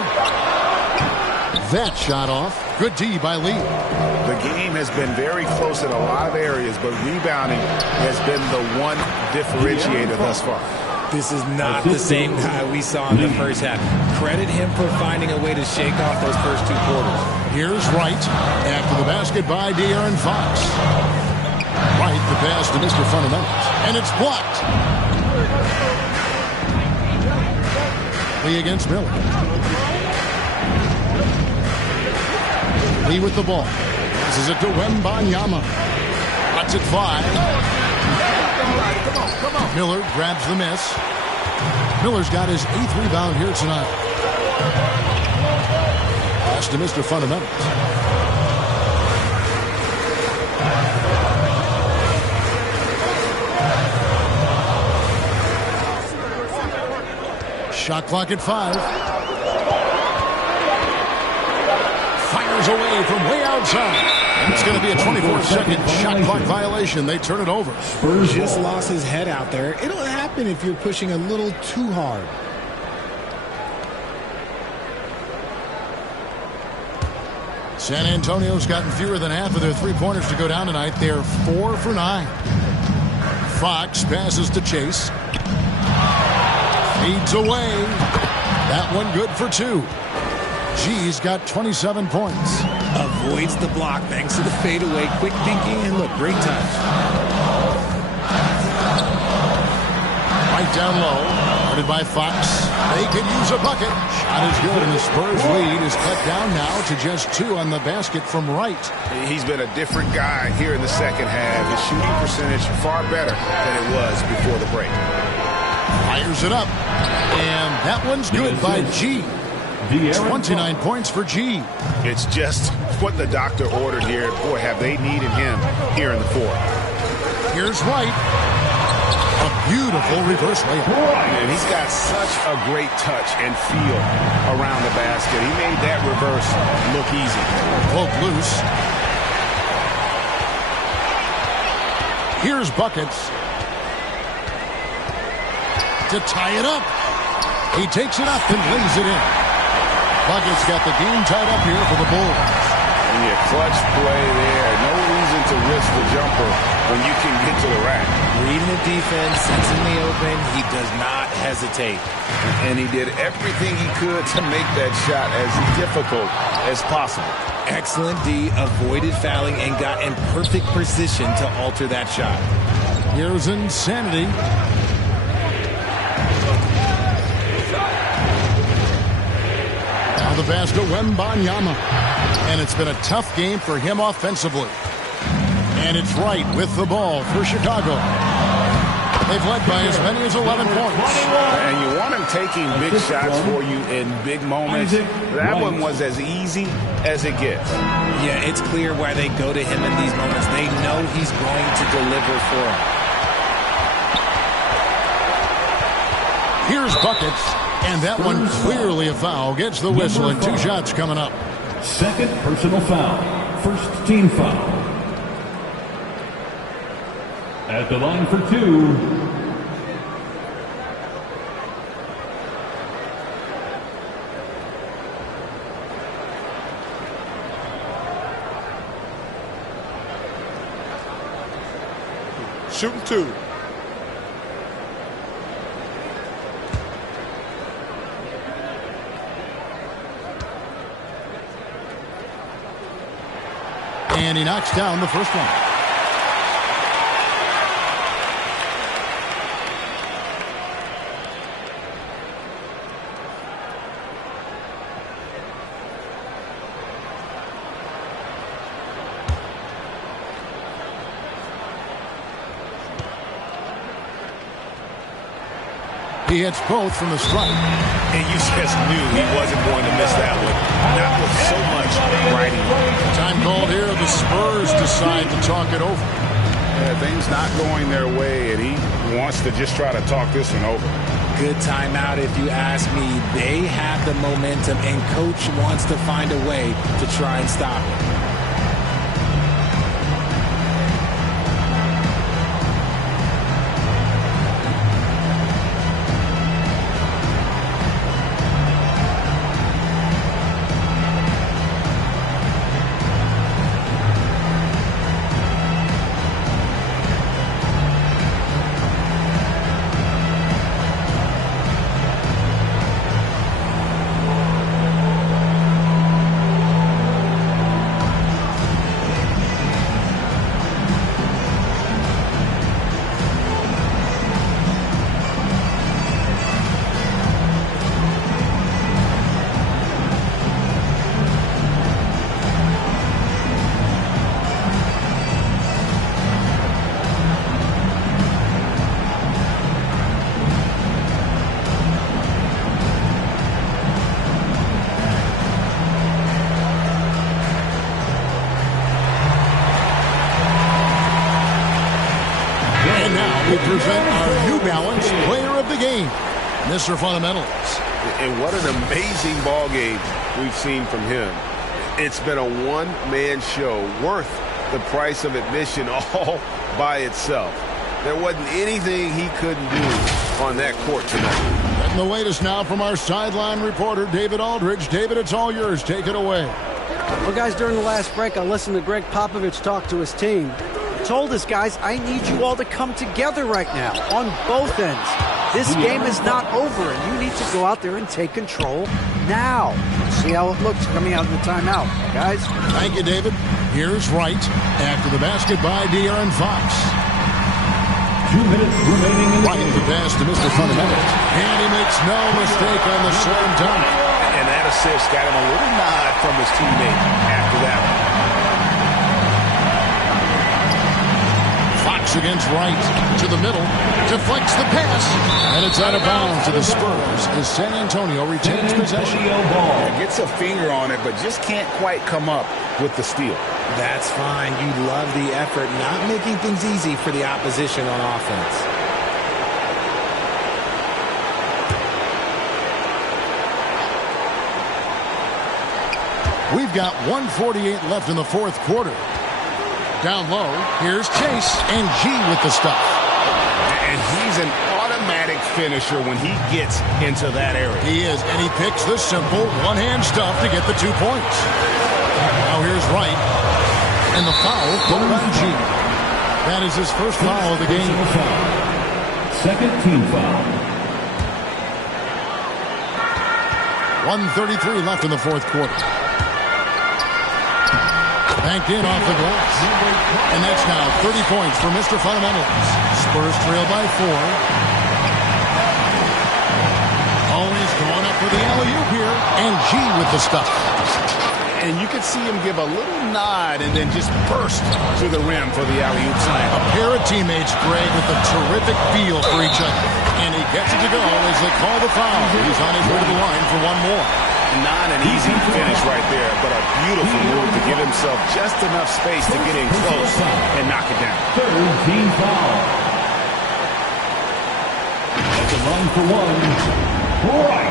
That shot off. Good D by Lee. The game has been very close in a lot of areas, but rebounding has been the one differentiator thus far. This is not the same guy we saw in the first half. Credit him for finding a way to shake off those first 2 quarters. Here's Wright. After the basket by De'Aaron Fox. Wright, the pass to Mr. Fundamentals. And it's blocked. Lee against Miller. Lee with the ball. Passes it to Wembanyama. Lets it fly. Miller grabs the miss. Miller's got his 8th rebound here tonight. Pass to Mr. Fundamentals. Shot clock at 5. Fires away from way outside. And it's going to be a 24-second shot clock violation. They turn it over. Just lost his head out there. It'll happen if you're pushing a little too hard. San Antonio's gotten fewer than half of their three-pointers to go down tonight. They're 4 for 9. Fox passes to Chase. Feeds away. That one good for 2. G's got 27 points. Avoids the block thanks to the fadeaway. Quick thinking and look, great touch. Right down low. Guarded by Fox. They could use a bucket. Shot is good, and the Spurs lead is cut down now to just 2 on the basket from Wright. He's been a different guy here in the second half. His shooting percentage far better than it was before the break. Fires it up. And that one's good by G. 29 points for G. It's just what the doctor ordered here. Boy, have they needed him here in the fourth. Here's Wright. A beautiful reverse layup. And he's got such a great touch and feel around the basket. He made that reverse look easy. Cloak loose. Here's Buckets. To tie it up. He takes it up and lays it in. Buckets got the game tied up here for the Bulls. And a clutch play there. No reason to risk the jumper when you can get to the rack. Reading the defense, it's in the open. He does not hesitate. And he did everything he could to make that shot as difficult as possible. Excellent D, avoided fouling, and got in perfect position to alter that shot. Here's Insanity. The pass to Wembanyama. And it's been a tough game for him offensively. And it's Wright with the ball for Chicago. They've led by as many as 11 points. And you want him taking big shots for you in big moments. That one was as easy as it gets. Yeah, it's clear why they go to him in these moments. They know he's going to deliver for them. Here's Buckets. And that one clearly a foul. Gets the whistle and 2 shots coming up. Second personal foul. First team foul. At the line for 2. Shooting 2. And he knocks down the first one. He hits both from the stripe. And you just knew he wasn't going to miss that one. Not with so much riding. Time called here. The Spurs decide to talk it over. Yeah, things not going their way, and he wants to just try to talk this one over. Good timeout if you ask me. They have the momentum, and Coach wants to find a way to try and stop it. We present our New Balance Player of the Game, Mr. Fundamentals. And what an amazing ball game we've seen from him. It's been a one-man show worth the price of admission all by itself. There wasn't anything he couldn't do on that court tonight. And the latest now from our sideline reporter, David Aldridge. David, it's all yours. Take it away. Well, guys, during the last break, I listened to Greg Popovich talk to his team. Told us, guys, I need you all to come together right now on both ends. This game is not over, and you need to go out there and take control now. See how it looks coming out of the timeout, guys. Thank you, David. Here's Wright after the basket by De'Aaron Fox. 2 minutes remaining in the Right the pass to Mr. Fundamentals. And he makes no mistake on the slam dunk. And that assist got him a little nod from his teammate after that one. Fox against Wright to the middle, deflects the pass, and it's out of bounds to the Spurs as San Antonio retains possession. Gets a finger on it, but just can't quite come up with the steal. That's fine. You love the effort, not making things easy for the opposition on offense. We've got 1:48 left in the fourth quarter. Down low, here's Chase, and G with the stuff. And he's an automatic finisher when he gets into that area. He is, and he picks the simple one-hand stuff to get the 2 points. Now here's Wright, and the foul called on G. That is his first foul of the game. Second team foul. 1:33 left in the fourth quarter. Banked in off the glass. And that's now 30 points for Mr. Fundamentals. Spurs trail by 4. Always going up for the alley-oop here. And G with the stuff. And you could see him give a little nod and then just burst to the rim for the alley-oop slam. A pair of teammates, Greg, with a terrific feel for each other. And he gets it to go as they call the foul. He's on his way to the line for one more. Not an easy finish right there, but a beautiful move to give himself just enough space to get in close and knock it down. Third team foul. At the line for one, Wright.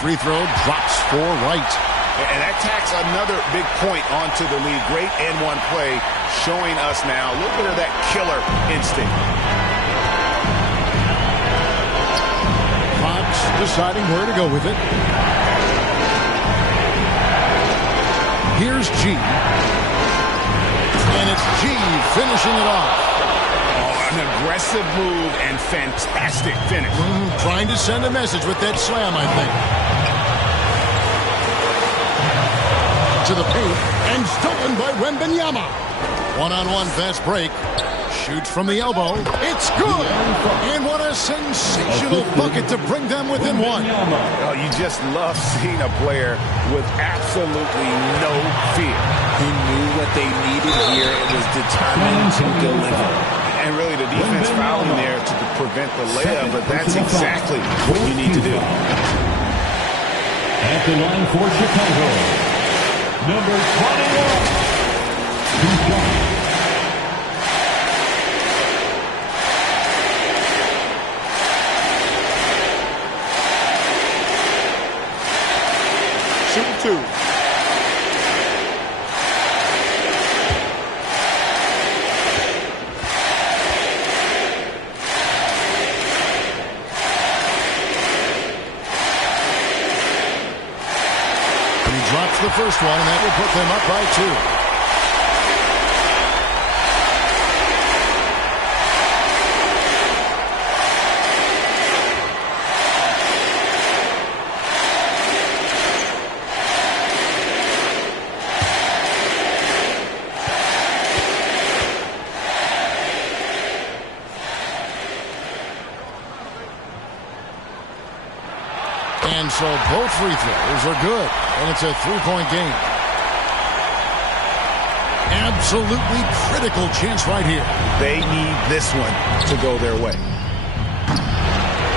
Free throw drops for Wright. And that tacks another big point onto the lead. Great and-one play showing us now a little bit of that killer instinct. Fox deciding where to go with it. Here's G. And it's G finishing it off. Oh, An aggressive move and fantastic finish. Trying to send a message with that slam, I think. To the paint, and stolen by Wembanyama. One-on-one fast break. Shoots from the elbow. It's good! And what a sensational bucket to bring them within one. Oh, you just love seeing a player with absolutely no fear. He knew what they needed here and was determined to deliver. And really, the defense fouling there to prevent the layup, but that's exactly what you need to do. At the line for Chicago, number 21, Shoot 2. Drops the first one, and that will put them up by 2. And so both free throws are good, and it's a 3-point game. Absolutely critical chance right here. They need this one to go their way.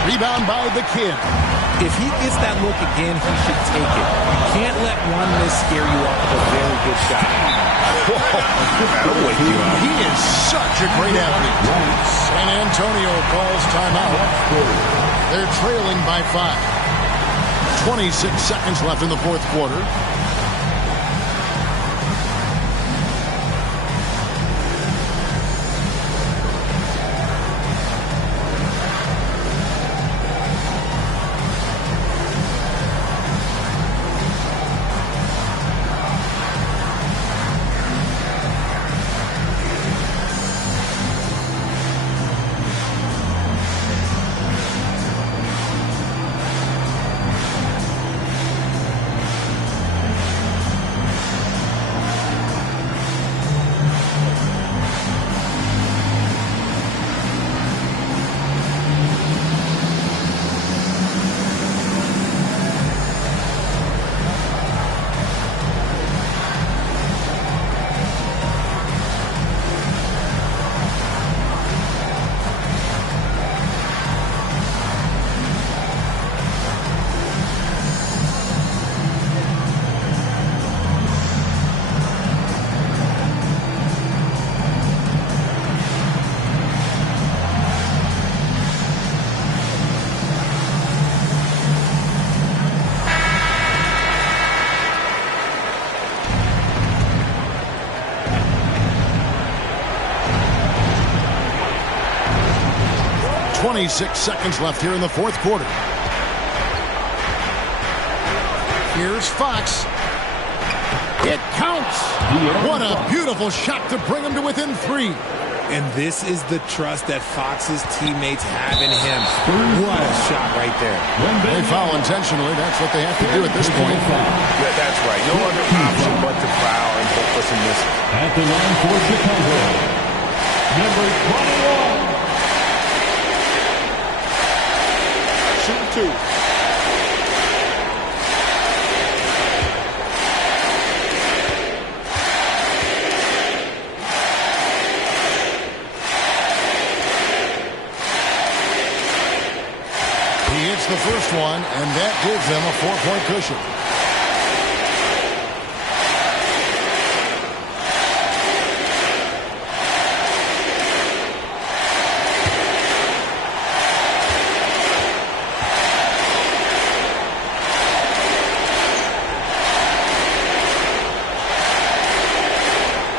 Rebound by the Kid. If he gets that look again, he should take it. You can't let one miss scare you off of a very good shot. That'll wake you up. He is such a great athlete. San Antonio calls timeout. They're trailing by 5. 26 seconds left in the fourth quarter. .26 seconds left here in the fourth quarter. Here's Fox. It counts. What a beautiful shot to bring him to within 3. And this is the trust that Fox's teammates have in him. What a shot right there. They foul intentionally. That's what they have to do at this point. Yeah, that's right. No other option but to foul and hope for some misses. At the line for Chicago, number 21. Shoot 2. He hits the first one, and that gives them a 4-point cushion.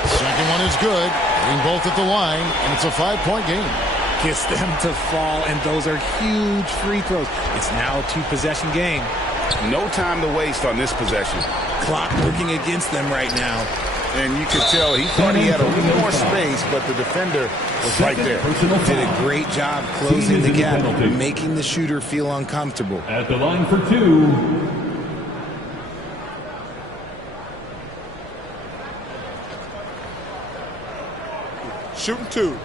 Second one is good. Hitting both at the line, and it's a 5-point game. Gets them to fall, and those are huge free throws. It's now a 2-possession game. No time to waste on this possession. Clock working against them right now. And you could tell he thought he had a little more space, but the defender was right there. Did a great job closing the gap, making the shooter feel uncomfortable. At the line for two. Shooting two.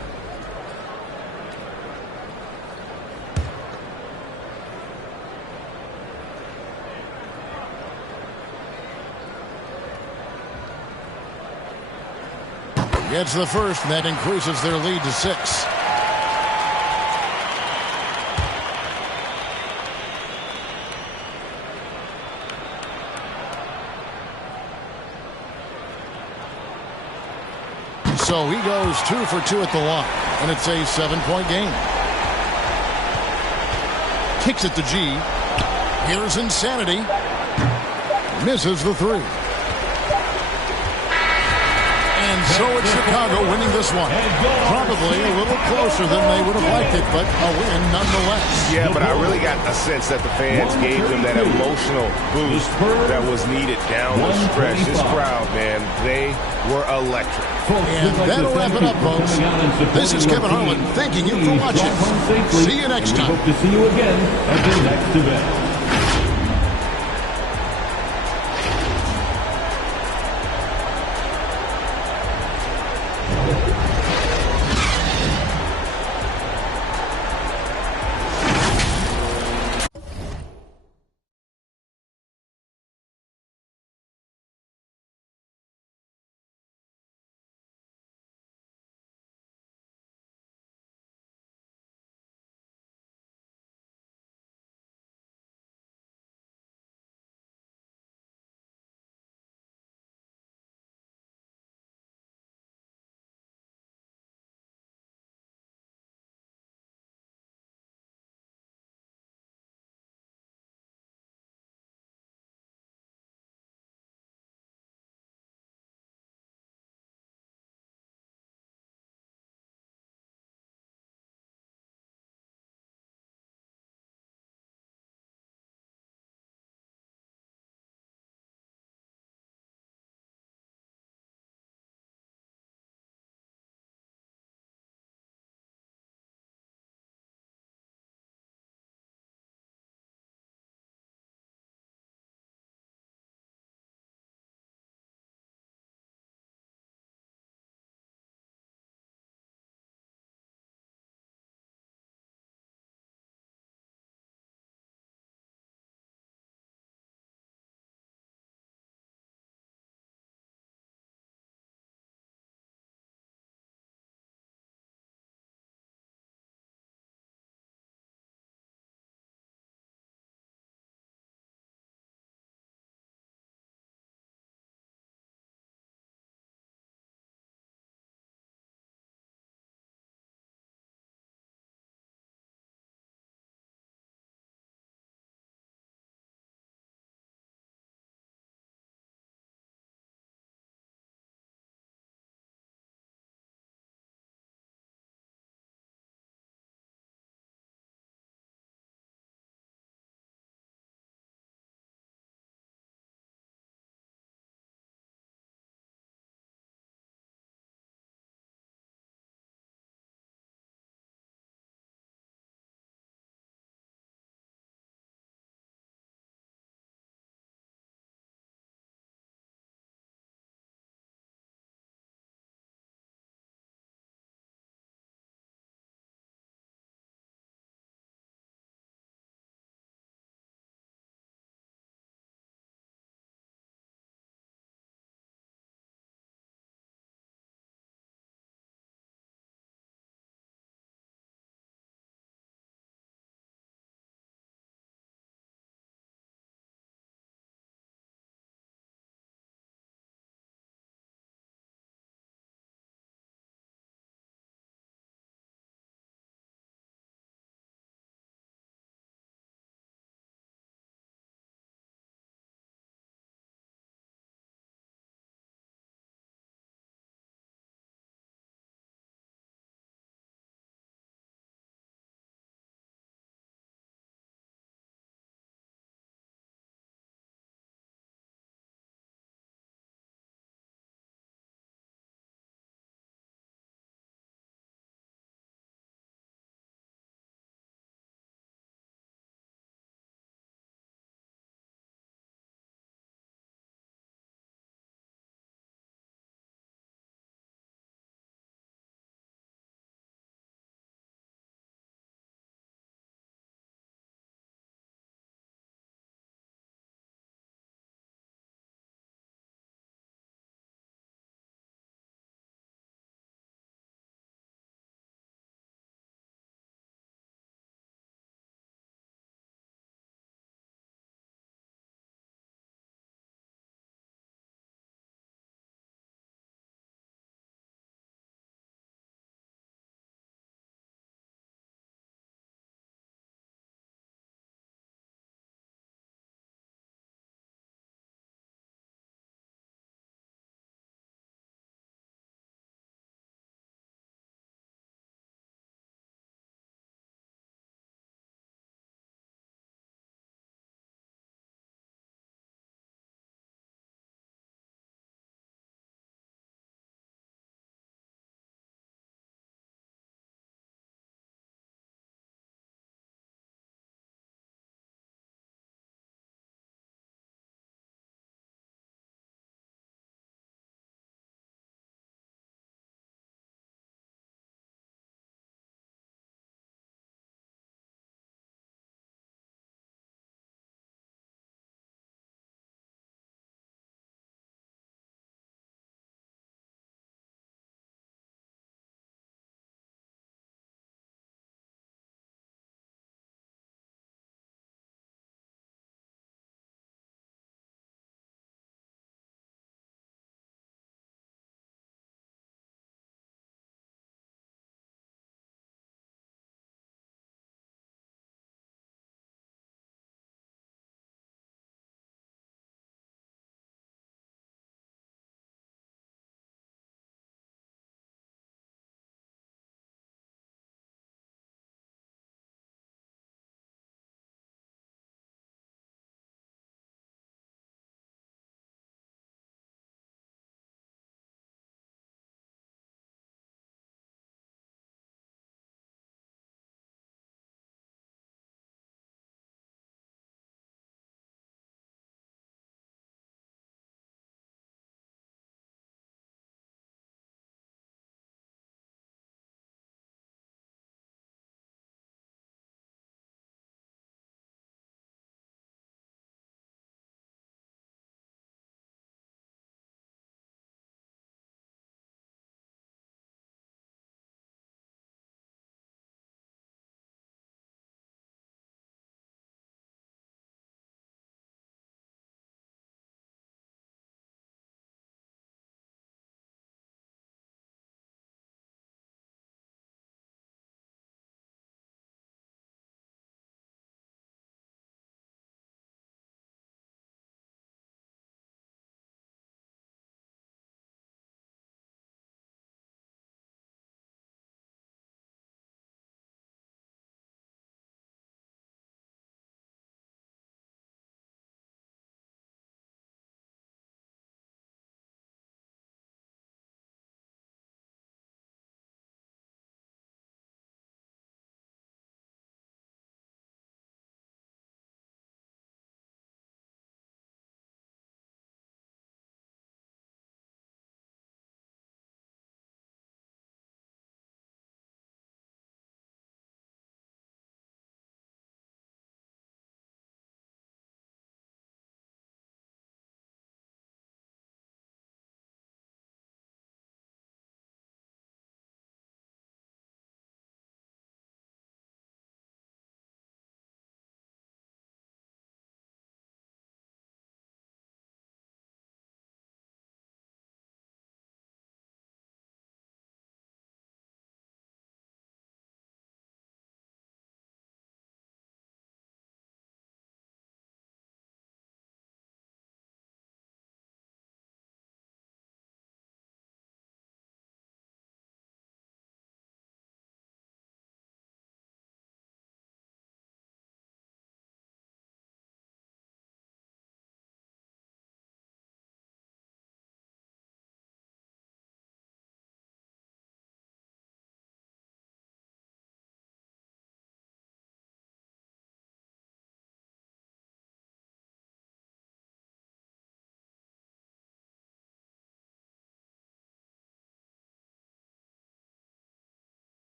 Gets the first, and that increases their lead to 6. So he goes 2 for 2 at the line, and it's a 7-point game. Kicks it to G. Here's Insanity. Misses the 3. And so it's Chicago winning this one. Probably a little closer than they would have liked it, but a win nonetheless. Yeah, but I really got a sense that the fans gave them that emotional boost that was needed down the stretch. This crowd, man, they were electric. And that'll wrap it up, folks. This is Kevin Harlan thanking you for watching. See you next time. We hope to see you again at the next event.